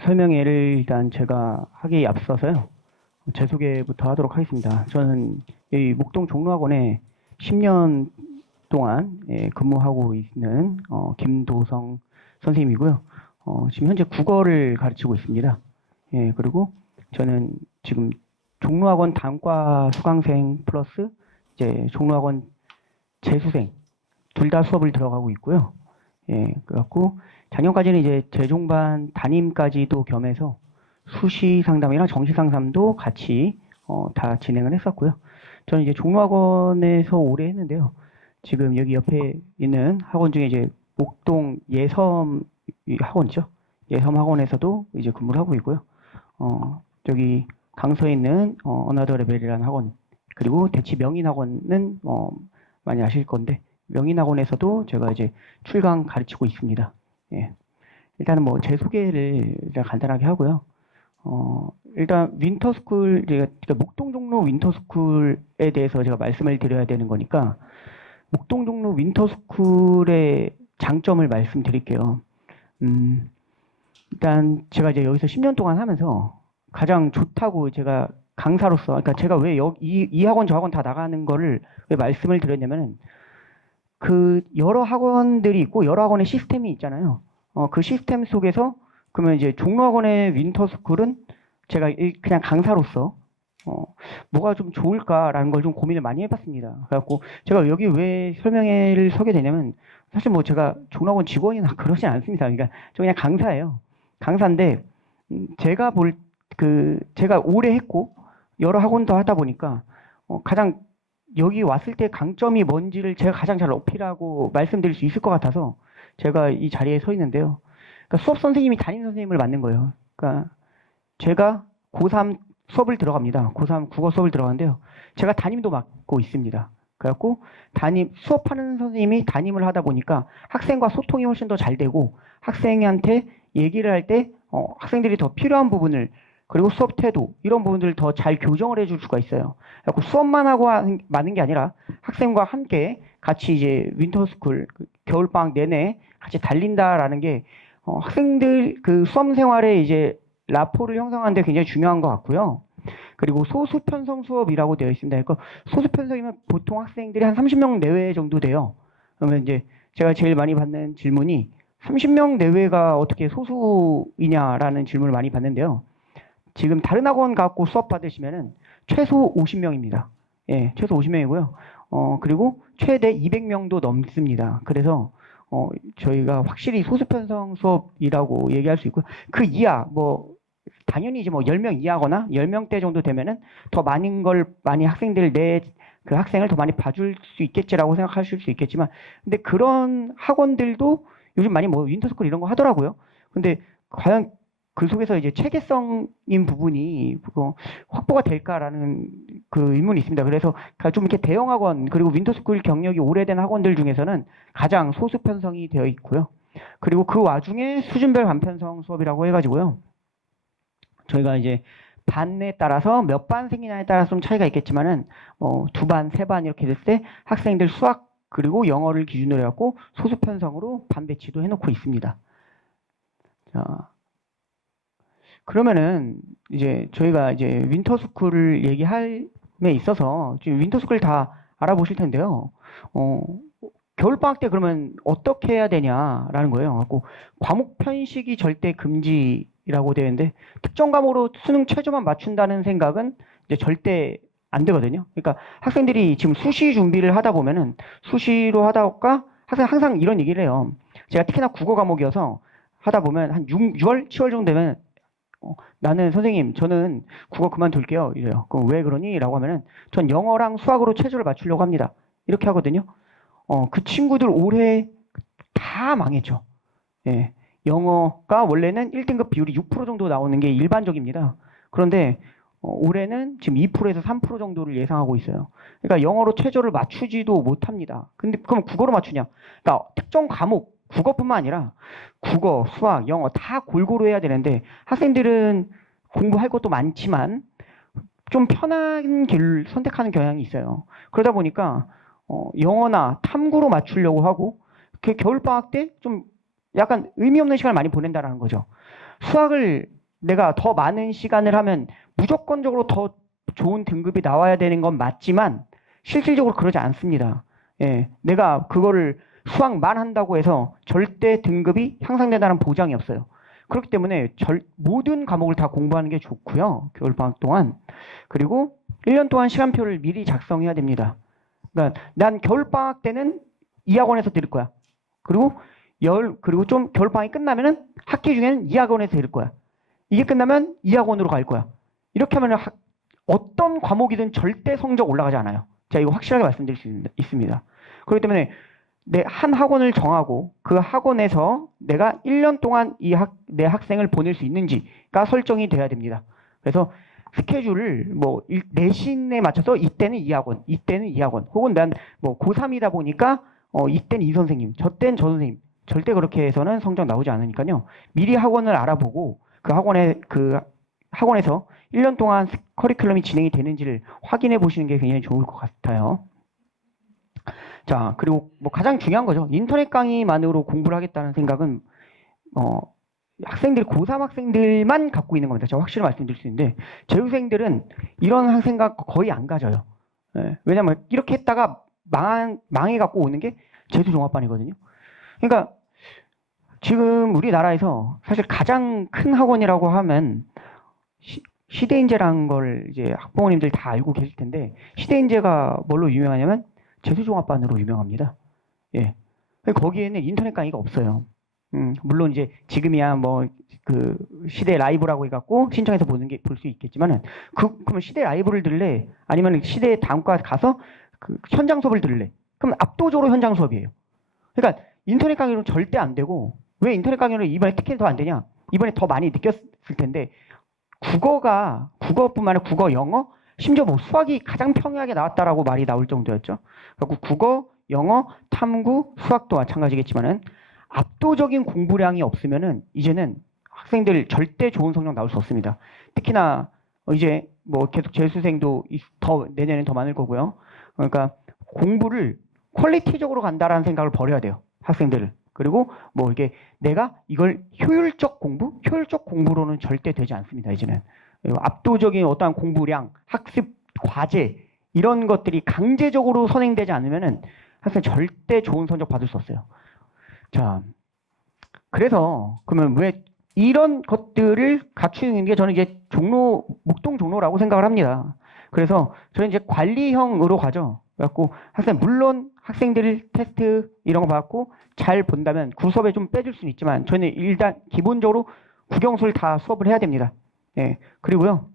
설명회를 일단 제가 하기에 앞서서요. 제 소개부터 하도록 하겠습니다. 저는 이 목동 종로학원에 10년 동안 근무하고 있는 김도성 선생님이고요. 지금 현재 국어를 가르치고 있습니다. 그리고 저는 지금 종로학원 단과 수강생 플러스 이제 종로학원 재수생 둘 다 수업을 들어가고 있고요. 그래갖고 작년까지는 이제 재종반 담임까지도 겸해서 수시 상담이랑 정시 상담도 같이 다 진행을 했었고요. 저는 이제 종로학원에서 오래 했는데요. 지금 여기 옆에 있는 학원 중에 이제 목동 예섬 학원이죠. 예섬 학원에서도 이제 근무를 하고 있고요. 저기 강서에 있는 어나더 레벨이라는 학원, 그리고 대치 명인학원은 많이 아실 건데 명인학원에서도 제가 이제 출강 가르치고 있습니다. 일단은 뭐 제 소개를 일단 간단하게 하고요. 일단 윈터스쿨, 그러니까 목동 종로 윈터스쿨에 대해서 제가 말씀을 드려야 되는 거니까 목동 종로 윈터스쿨의 장점을 말씀드릴게요. 일단 제가 이제 여기서 10년 동안 하면서 가장 좋다고 제가 강사로서, 그러니까 제가 왜 이 학원 저 학원 다 나가는 거를 왜 말씀을 드렸냐면은 그 여러 학원들이 있고 여러 학원의 시스템이 있잖아요. 그 시스템 속에서 그러면 이제 종로학원의 윈터스쿨은 제가 그냥 강사로서 뭐가 좀 좋을까라는 걸 좀 고민을 많이 해봤습니다. 그래갖고 제가 여기 왜 설명회를 서게 되냐면 사실 뭐 제가 종로학원 직원이나 그러진 않습니다. 그러니까 저 그냥 강사예요. 강사인데 제가 제가 오래 했고 여러 학원도 하다 보니까 가장 여기 왔을 때 강점이 뭔지를 제가 가장 잘 어필하고 말씀드릴 수 있을 것 같아서 제가 이 자리에 서 있는데요. 그러니까 수업 선생님이 담임 선생님을 맡는 거예요. 그러니까 제가 고3 수업을 들어갑니다. 고3 국어 수업을 들어가는데요. 제가 담임도 맡고 있습니다. 그래갖고 수업하는 선생님이 담임을 하다 보니까 학생과 소통이 훨씬 더 잘 되고 학생한테 얘기를 할 때 학생들이 더 필요한 부분을 그리고 수업 태도 이런 부분들을 더 잘 교정을 해줄 수가 있어요. 그래서 수업만 하고 많은 게 아니라 학생과 함께 같이 이제 윈터스쿨 겨울방학 내내 같이 달린다라는 게 학생들 그 수업 생활에 이제 라포를 형성하는 데 굉장히 중요한 것 같고요. 그리고 소수편성 수업이라고 되어 있습니다. 그러니까 소수편성이면 보통 학생들이 한 30명 내외 정도 돼요. 그러면 이제 제가 제일 많이 받는 질문이 30명 내외가 어떻게 소수이냐라는 질문을 많이 받는데요. 지금 다른 학원 갖고 수업 받으시면은 최소 50명입니다. 최소 50명이고요. 그리고 최대 200명도 넘습니다. 그래서 저희가 확실히 소수편성 수업이라고 얘기할 수 있고요. 그 이하 뭐 당연히 이제 뭐 10명 이하거나 10명대 정도 되면은 더 많은 걸 많이 학생들 그 학생을 더 많이 봐줄 수 있겠지라고 생각하실 수 있겠지만 근데 그런 학원들도 요즘 많이 뭐 윈터스쿨 이런 거 하더라고요. 근데 과연 그 속에서 이제 체계성인 부분이 확보가 될까라는 그 의문이 있습니다. 그래서 좀 이렇게 대형 학원 그리고 윈터스쿨 경력이 오래된 학원들 중에서는 가장 소수 편성이 되어 있고요. 그리고 그 와중에 수준별 반편성 수업이라고 해가지고요. 저희가 이제 반에 따라서 몇 반 생기냐에 따라서 좀 차이가 있겠지만은 2반, 3반 이렇게 됐을 때 학생들 수학 그리고 영어를 기준으로 해갖고 소수 편성으로 반 배치도 해놓고 있습니다. 자. 그러면은 이제 저희가 이제 윈터스쿨을 얘기함에 있어서 지금 윈터스쿨 다 알아보실 텐데요. 겨울방학 때 그러면 어떻게 해야 되냐라는 거예요. 그래갖고 과목 편식이 절대 금지라고 되어 있는데 특정 과목으로 수능 최저만 맞춘다는 생각은 이제 절대 안 되거든요. 그러니까 학생들이 지금 수시 준비를 하다 보면은 수시로 하다가 항상 이런 얘기를 해요. 제가 특히나 국어 과목이어서 하다 보면 한 6월, 7월 정도 되면 나는 선생님 저는 국어 그만둘게요 이래요. 그럼 왜 그러니? 라고 하면은 전 영어랑 수학으로 체조를 맞추려고 합니다. 이렇게 하거든요. 그 친구들 올해 다 망했죠. 예. 영어가 원래는 1등급 비율이 6% 정도 나오는 게 일반적입니다. 그런데 올해는 지금 2%에서 3% 정도를 예상하고 있어요. 그러니까 영어로 최저를 맞추지도 못합니다. 근데 그럼 국어로 맞추냐? 그러니까 특정 과목, 국어뿐만 아니라 국어, 수학, 영어 다 골고루 해야 되는데 학생들은 공부할 것도 많지만 좀 편한 길을 선택하는 경향이 있어요. 그러다 보니까 영어나 탐구로 맞추려고 하고 겨울방학 때 좀 약간 의미 없는 시간을 많이 보낸다라는 거죠. 수학을 내가 더 많은 시간을 하면 무조건적으로 더 좋은 등급이 나와야 되는 건 맞지만 실질적으로 그러지 않습니다. 예, 내가 그거를 수학만 한다고 해서 절대 등급이 향상된다는 보장이 없어요. 그렇기 때문에 모든 과목을 다 공부하는 게 좋고요. 겨울방학 동안. 그리고 1년 동안 시간표를 미리 작성해야 됩니다. 그러니까 난 겨울방학 때는 이 학원에서 들을 거야. 그리고 좀 겨울방학이 끝나면은 학기 중에는 이 학원에서 들을 거야. 이게 끝나면 이 학원으로 갈 거야. 이렇게 하면 어떤 과목이든 절대 성적 올라가지 않아요. 제가 이거 확실하게 말씀드릴 수 있습니다. 그렇기 때문에 내 한 학원을 정하고 그 학원에서 내가 1년 동안 내 학생을 보낼 수 있는지가 설정이 돼야 됩니다. 그래서 스케줄을 뭐 내신에 맞춰서 이때는 이 학원, 이때는 이 학원, 혹은 난 뭐 고3이다 보니까 이때는 이 선생님, 저 때는 저 선생님. 절대 그렇게 해서는 성적 나오지 않으니까요. 미리 학원을 알아보고 그 학원에서 1년 동안 커리큘럼이 진행이 되는지를 확인해 보시는 게 굉장히 좋을 것 같아요. 자, 그리고 뭐 가장 중요한 거죠. 인터넷 강의만으로 공부를 하겠다는 생각은 고3 학생들만 갖고 있는 겁니다. 제가 확실히 말씀드릴 수 있는데 재수생들은 이런 생각 거의 안 가져요. 예, 왜냐면 이렇게 했다가 망해 갖고 오는 게 재수종합반이거든요. 그러니까 지금 우리나라에서 사실 가장 큰 학원이라고 하면 시대인재라는 걸 이제 학부모님들 다 알고 계실 텐데 시대인재가 뭘로 유명하냐면 재수종합반으로 유명합니다. 예. 거기에는 인터넷 강의가 없어요. 물론 이제 지금이야 뭐 그 시대 라이브라고 해갖고 신청해서 볼 수 있겠지만은 그러면 시대 라이브를 들래? 아니면 시대 다음과 가서 그 현장 수업을 들래? 그럼 압도적으로 현장 수업이에요. 그러니까 인터넷 강의로는 절대 안 되고 왜 인터넷 강의로 이번에 특히 더 안 되냐? 이번에 더 많이 느꼈을 텐데 국어뿐만 아니라 국어, 영어, 심지어 뭐 수학이 가장 평이하게 나왔다라고 말이 나올 정도였죠. 그리고 국어, 영어, 탐구, 수학도 마찬가지겠지만은 압도적인 공부량이 없으면은 이제는 학생들 절대 좋은 성적 나올 수 없습니다. 특히나 이제 뭐 계속 재수생도 내년엔 더 많을 거고요. 그러니까 공부를 퀄리티적으로 간다라는 생각을 버려야 돼요. 학생들을. 그리고 뭐 이게 내가 이걸 효율적 공부로는 절대 되지 않습니다. 이제는 압도적인 어떠한 공부량, 학습 과제 이런 것들이 강제적으로 선행되지 않으면은 학생 절대 좋은 성적 받을 수 없어요. 자, 그래서 그러면 왜 이런 것들을 갖추는 게 저는 이제 목동 종로라고 생각을 합니다. 그래서 저는 이제 관리형으로 가죠. 그래갖고 물론 학생들 테스트 이런 거 받고 잘 본다면 그 수업에 좀 빼줄 수는 있지만 저는 일단 기본적으로 국영수를 다 수업을 해야 됩니다. 예. 그리고요.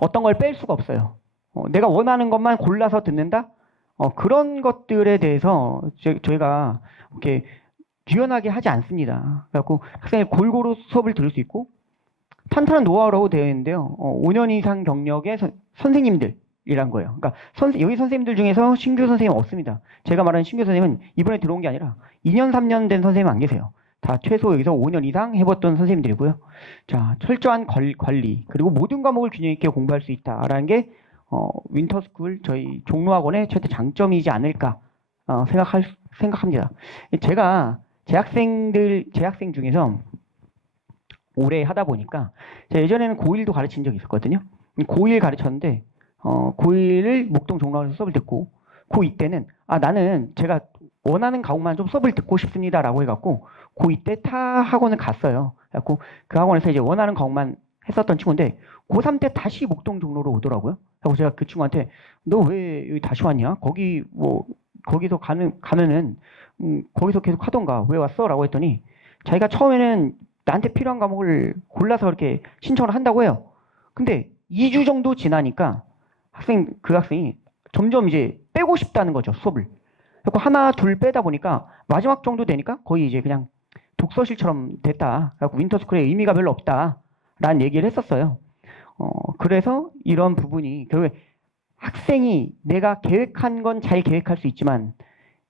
어떤 걸 뺄 수가 없어요. 내가 원하는 것만 골라서 듣는다? 그런 것들에 대해서 저희가 이렇게 유연하게 하지 않습니다. 그래갖고 학생이 골고루 수업을 들을 수 있고 탄탄한 노하우라고 되어 있는데요. 5년 이상 경력의 선생님들이란 거예요. 그러니까 여기 선생님들 중에서 신규 선생님 없습니다. 제가 말하는 신규 선생님은 이번에 들어온 게 아니라 2년, 3년 된 선생님 안 계세요. 다 최소 여기서 5년 이상 해봤던 선생님들이고요. 자, 철저한 관리 그리고 모든 과목을 균형 있게 공부할 수 있다라는 게 윈터스쿨 저희 종로학원의 최대 장점이지 않을까 생각합니다. 제가 재학생 중에서 오래 하다 보니까 제가 예전에는 고1도 가르친 적이 있었거든요. 고1 가르쳤는데 고1을 목동 종로학원에서 수업을 듣고 고2 때는 나는 제가 원하는 과목만 좀 수업을 듣고 싶습니다라고 해갖고 고2 때 타 학원을 갔어요. 그래갖고 그 학원에서 이제 원하는 과목만 했었던 친구인데 고3 때 다시 목동 종로로 오더라고요. 그래서 제가 그 친구한테 너 왜 여기 다시 왔냐? 거기서 가면은 거기서 계속 하던가 왜 왔어? 라고 했더니 자기가 처음에는 나한테 필요한 과목을 골라서 이렇게 신청을 한다고 해요. 근데 2주 정도 지나니까 그 학생이 점점 이제 빼고 싶다는 거죠, 수업을. 그래서 하나 둘 빼다 보니까 마지막 정도 되니까 거의 이제 그냥 독서실처럼 됐다. 그래서 윈터스쿨에 의미가 별로 없다라는 얘기를 했었어요. 그래서 이런 부분이 결국에 학생이 내가 계획한 건 잘 계획할 수 있지만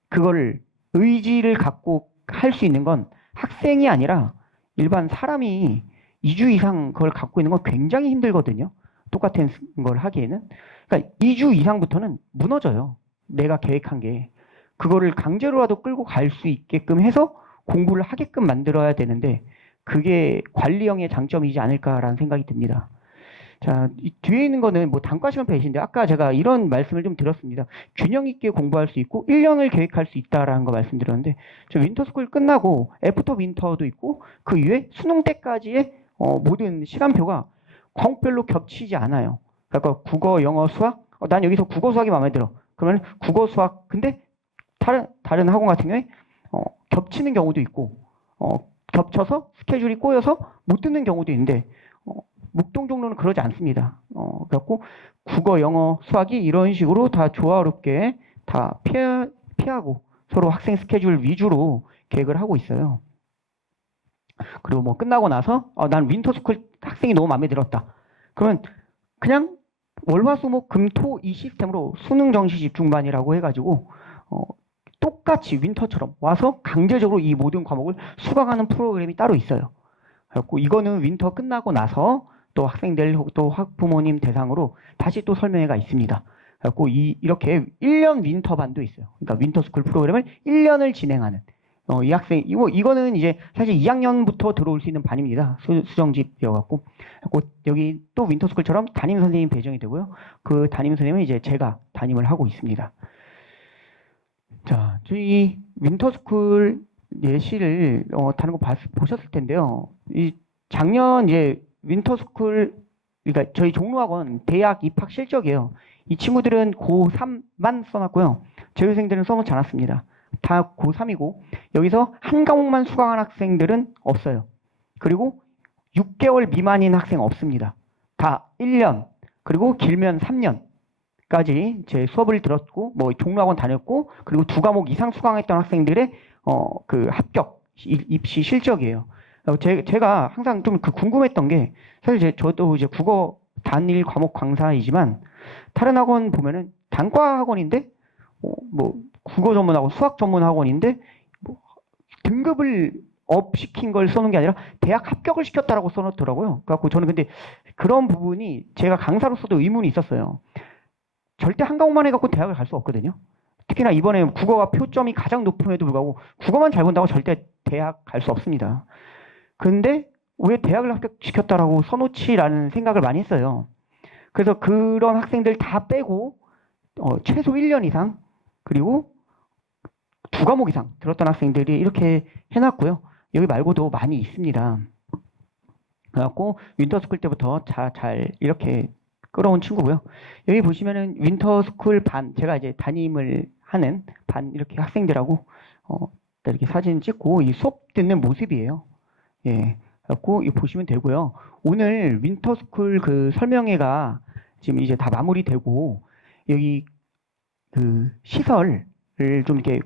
그걸 의지를 갖고 할 수 있는 건 학생이 아니라 일반 사람이 2주 이상 그걸 갖고 있는 건 굉장히 힘들거든요. 똑같은 걸 하기에는. 그러니까 2주 이상부터는 무너져요. 내가 계획한 게. 그거를 강제로라도 끌고 갈 수 있게끔 해서 공부를 하게끔 만들어야 되는데 그게 관리형의 장점이지 않을까라는 생각이 듭니다. 자, 이 뒤에 있는 거는 뭐 단과 시간 배신인데 아까 제가 이런 말씀을 좀 드렸습니다. 균형 있게 공부할 수 있고 1년을 계획할 수 있다라는 거 말씀드렸는데 저 윈터스쿨 끝나고 애프터 윈터도 있고 그 이후에 수능 때까지의 모든 시간표가 과목별로 겹치지 않아요. 그러니까 국어, 영어, 수학 난 여기서 국어, 수학이 마음에 들어. 그러면 국어, 수학 근데 다른 학원 같은 경우에 겹치는 경우도 있고 겹쳐서 스케줄이 꼬여서 못 듣는 경우도 있는데 묵동 종로는 그러지 않습니다. 그래갖고 국어, 영어, 수학이 이런 식으로 다 조화롭게 다 피하고 서로 학생 스케줄 위주로 계획을 하고 있어요. 그리고 뭐 끝나고 나서 난 윈터스쿨 학생이 너무 마음에 들었다. 그러면 그냥 월화수목금토 이 시스템으로 수능 정시 집중반이라고 해가지고 똑같이 윈터처럼 와서 강제적으로 이 모든 과목을 수강하는 프로그램이 따로 있어요. 그래갖고 이거는 윈터 끝나고 나서 또 학생들 또 학부모님 대상으로 다시 또 설명회가 있습니다. 그래갖고 이렇게 1년 윈터반도 있어요. 그러니까 윈터스쿨 프로그램을 1년을 진행하는 이 학생 이거는 이제 사실 2학년부터 들어올 수 있는 반입니다. 수정집이어갖고 여기 또 윈터스쿨처럼 담임 선생님 배정이 되고요. 그 담임 선생님은 이제 제가 담임을 하고 있습니다. 자, 저희 윈터스쿨 예시를 다른 거 보셨을 텐데요. 이 작년 이제 윈터스쿨 그러니까 저희 종로학원 대학 입학 실적이에요. 이 친구들은 고3만 써놨고요. 재수생들은 써놓지 않았습니다. 다 고3이고 여기서 한 과목만 수강한 학생들은 없어요. 그리고 6개월 미만인 학생 없습니다. 다 1년 그리고 길면 3년까지 제 수업을 들었고 뭐 종로학원 다녔고 그리고 2과목 이상 수강했던 학생들의 그 합격 입시 실적이에요. 제가 항상 좀 궁금했던 게 사실 저도 이제 국어 단일 과목 강사이지만 다른 학원 보면은 단과 학원인데 뭐 국어 전문 학원, 수학 전문 학원인데 뭐 등급을 업 시킨 걸 써놓은 게 아니라 대학 합격을 시켰다라고 써놓더라고요. 그래갖고 저는 근데 그런 부분이 제가 강사로서도 의문이 있었어요. 절대 한 과목만 해갖고 대학을 갈 수 없거든요. 특히나 이번에 국어가 표점이 가장 높음에도 불구하고 국어만 잘 본다고 절대 대학 갈 수 없습니다. 근데 왜 대학을 합격시켰다라고 써놓지라는 생각을 많이 했어요. 그래서 그런 학생들 다 빼고 최소 1년 이상 그리고 2과목 이상 들었던 학생들이 이렇게 해놨고요. 여기 말고도 많이 있습니다. 그래갖고 윈터스쿨 때부터 잘 이렇게 끌어온 친구고요. 여기 보시면은 윈터스쿨 반 제가 이제 담임을 하는 반 이렇게 학생들하고 이렇게 사진 찍고 이 수업 듣는 모습이에요. 예, 그래갖고 이거 보시면 되고요. 오늘 윈터스쿨 그 설명회가 지금 이제 다 마무리되고 여기 그 시설을 좀 이렇게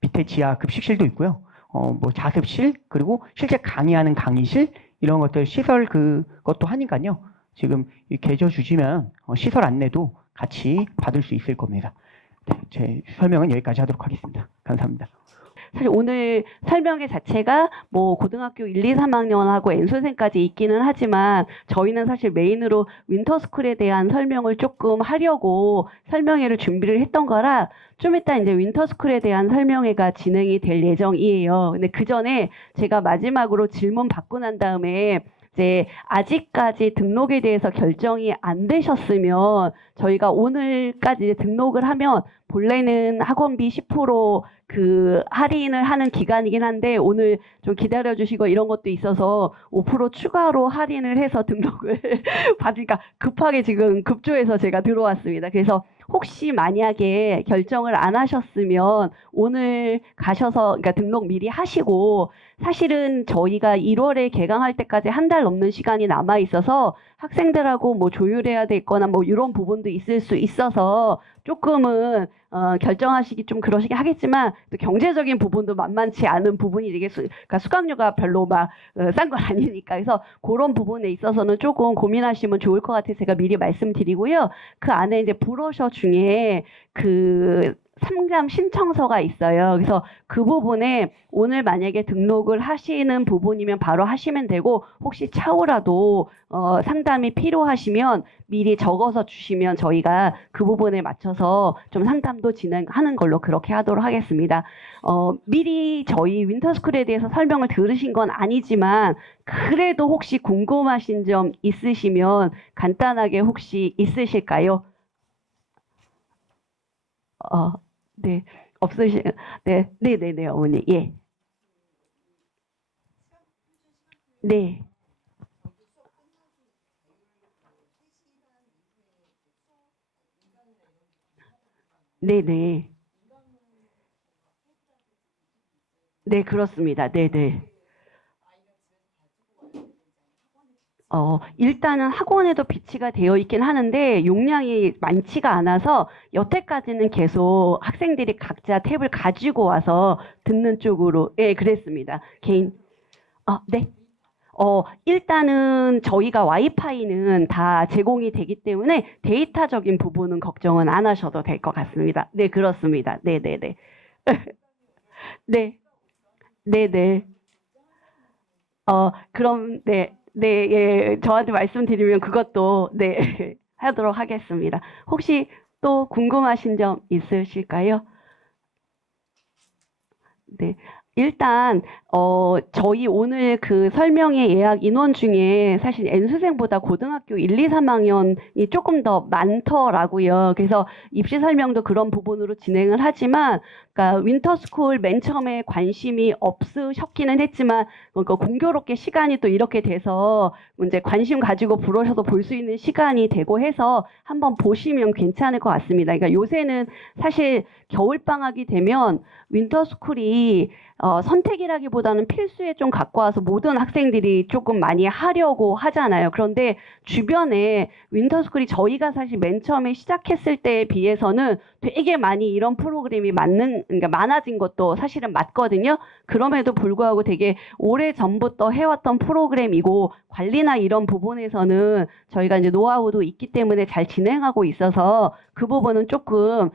밑에 지하 급식실도 있고요. 뭐 자습실 그리고 실제 강의하는 강의실 이런 것들 시설 그것도 하니까요. 지금 계좌 주시면 시설 안내도 같이 받을 수 있을 겁니다. 네, 제 설명은 여기까지 하도록 하겠습니다. 감사합니다. 사실 오늘 설명회 자체가 뭐 고등학교 1, 2, 3학년하고 N수생까지 있기는 하지만 저희는 사실 메인으로 윈터스쿨에 대한 설명을 조금 하려고 설명회를 준비를 했던 거라 좀 이따 이제 윈터스쿨에 대한 설명회가 진행이 될 예정이에요. 근데 그 전에 제가 마지막으로 질문 받고 난 다음에 이제 아직까지 등록에 대해서 결정이 안 되셨으면 저희가 오늘까지 이제 등록을 하면 본래는 학원비 10% 그 할인을 하는 기간이긴 한데 오늘 좀 기다려 주시고 이런 것도 있어서 5% 추가로 할인을 해서 등록을 받으니까 급하게 지금 급조해서 제가 들어왔습니다. 그래서 혹시 만약에 결정을 안 하셨으면 오늘 가셔서 그러니까 등록 미리 하시고 사실은 저희가 1월에 개강할 때까지 한 달 넘는 시간이 남아 있어서 학생들하고 뭐 조율해야 되거나 뭐 이런 부분도 있을 수 있어서 조금은 결정하시기 좀 그러시긴 하겠지만 또 경제적인 부분도 만만치 않은 부분이 되게 그러니까 수강료가 별로 막 싼 건 아니니까 그래서 그런 부분에 있어서는 조금 고민하시면 좋을 것 같아서 제가 미리 말씀드리고요. 그 안에 이제 브로셔 중에 그 상담 신청서가 있어요. 그래서 그 부분에 오늘 만약에 등록을 하시는 부분이면 바로 하시면 되고 혹시 차후라도 상담이 필요하시면 미리 적어서 주시면 저희가 그 부분에 맞춰서 좀 상담도 진행하는 걸로 그렇게 하도록 하겠습니다. 미리 저희 윈터스쿨에 대해서 설명을 들으신 건 아니지만 그래도 혹시 궁금하신 점 있으시면 간단하게 혹시 있으실까요? 네, 네, 어머니, 예. 네. 네네. 네, 그렇습니다. 네네. 일단은 학원에도 비치가 되어 있긴 하는데 용량이 많지가 않아서 여태까지는 계속 학생들이 각자 탭을 가지고 와서 듣는 쪽으로, 예, 그랬습니다. 네. 일단은 저희가 와이파이는 다 제공이 되기 때문에 데이터적인 부분은 걱정은 안 하셔도 될 것 같습니다. 네, 그렇습니다. 네네네. 네, 네네. 그럼, 네, 네, 예, 저한테 말씀드리면 그것도, 네, 하도록 하겠습니다. 혹시 또 궁금하신 점 있으실까요? 네. 일단 저희 오늘 그 설명회 예약 인원 중에 사실 N수생보다 고등학교 1, 2, 3학년이 조금 더 많더라고요. 그래서 입시 설명도 그런 부분으로 진행을 하지만 그러니까 윈터스쿨 맨 처음에 관심이 없으셨기는 했지만 그러니까 공교롭게 시간이 또 이렇게 돼서 이제 관심 가지고 불어셔도 볼 수 있는 시간이 되고 해서 한번 보시면 괜찮을 것 같습니다. 그러니까 요새는 사실 겨울방학이 되면 윈터스쿨이 선택이라기보다는 필수에 좀 갖고 와서 모든 학생들이 조금 많이 하려고 하잖아요. 그런데 주변에 윈터스쿨이 저희가 사실 맨 처음에 시작했을 때에 비해서는 되게 많이 이런 프로그램이 그러니까 많아진 것도 사실은 맞거든요. 그럼에도 불구하고 되게 오래 전부터 해왔던 프로그램이고 관리나 이런 부분에서는 저희가 이제 노하우도 있기 때문에 잘 진행하고 있어서 그 부분은 조금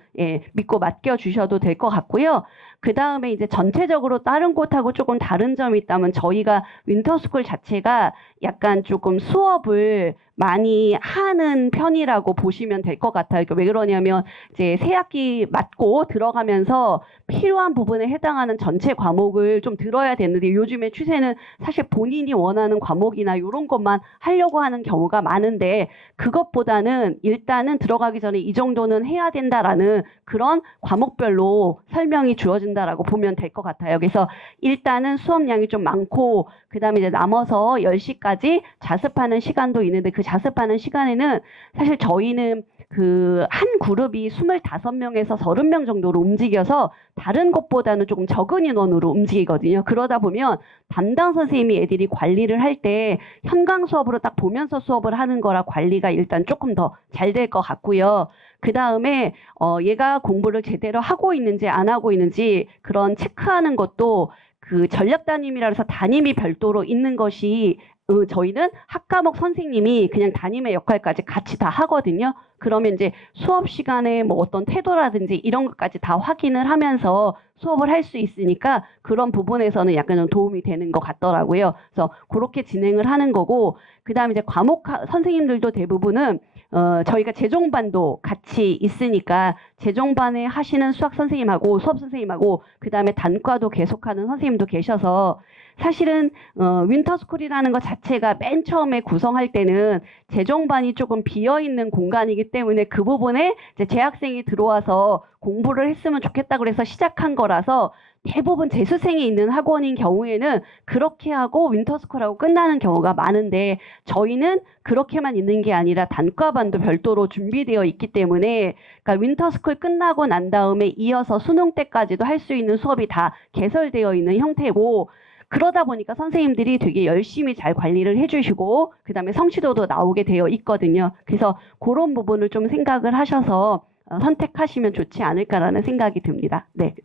믿고 맡겨주셔도 될 것 같고요. 그 다음에 이제 전체적으로 다른 곳하고 조금 다른 점이 있다면 저희가 윈터스쿨 자체가 약간 조금 수업을 많이 하는 편이라고 보시면 될 것 같아요. 그러니까 왜 그러냐면 이제 새 학기 맞고 들어가면서 필요한 부분에 해당하는 전체 과목을 좀 들어야 되는데 요즘에 추세는 사실 본인이 원하는 과목이나 이런 것만 하려고 하는 경우가 많은데 그것보다는 일단은 들어가기 전에 이 정도는 해야 된다라는 그런 과목별로 설명이 주어진다라고 보면 될 것 같아요. 그래서 일단은 수업량이 좀 많고 그다음에 이제 남아서 10시까지 자습하는 시간도 있는데 그 자습하는 시간에는 사실 저희는 그 한 그룹이 25명에서 30명 정도로 움직여서 다른 곳보다는 조금 적은 인원으로 움직이거든요. 그러다 보면 담당 선생님이 애들이 관리를 할 때 현강 수업으로 딱 보면서 수업을 하는 거라 관리가 일단 조금 더 잘 될 것 같고요. 그 다음에 얘가 공부를 제대로 하고 있는지 안 하고 있는지 그런 체크하는 것도 그 전략 담임이라 해서 담임이 별도로 있는 것이 저희는 학과목 선생님이 그냥 담임의 역할까지 같이 다 하거든요. 그러면 이제 수업 시간에 뭐 어떤 태도라든지 이런 것까지 다 확인을 하면서 수업을 할 수 있으니까 그런 부분에서는 약간 좀 도움이 되는 것 같더라고요. 그래서 그렇게 진행을 하는 거고, 그 다음에 이제 과목 선생님들도 대부분은 저희가 재종반도 같이 있으니까 재종반에 하시는 수학 선생님하고 수업 선생님하고 그 다음에 단과도 계속하는 선생님도 계셔서 사실은 윈터스쿨이라는 것 자체가 맨 처음에 구성할 때는 재종반이 조금 비어있는 공간이기 때문에 그 부분에 이제 재학생이 들어와서 공부를 했으면 좋겠다고 해서 시작한 거라서 대부분 재수생이 있는 학원인 경우에는 그렇게 하고 윈터스쿨하고 끝나는 경우가 많은데 저희는 그렇게만 있는 게 아니라 단과반도 별도로 준비되어 있기 때문에 그러니까 윈터스쿨 끝나고 난 다음에 이어서 수능 때까지도 할 수 있는 수업이 다 개설되어 있는 형태고 그러다 보니까 선생님들이 되게 열심히 잘 관리를 해주시고 그다음에 성취도도 나오게 되어 있거든요. 그래서 그런 부분을 좀 생각을 하셔서 선택하시면 좋지 않을까라는 생각이 듭니다. 네.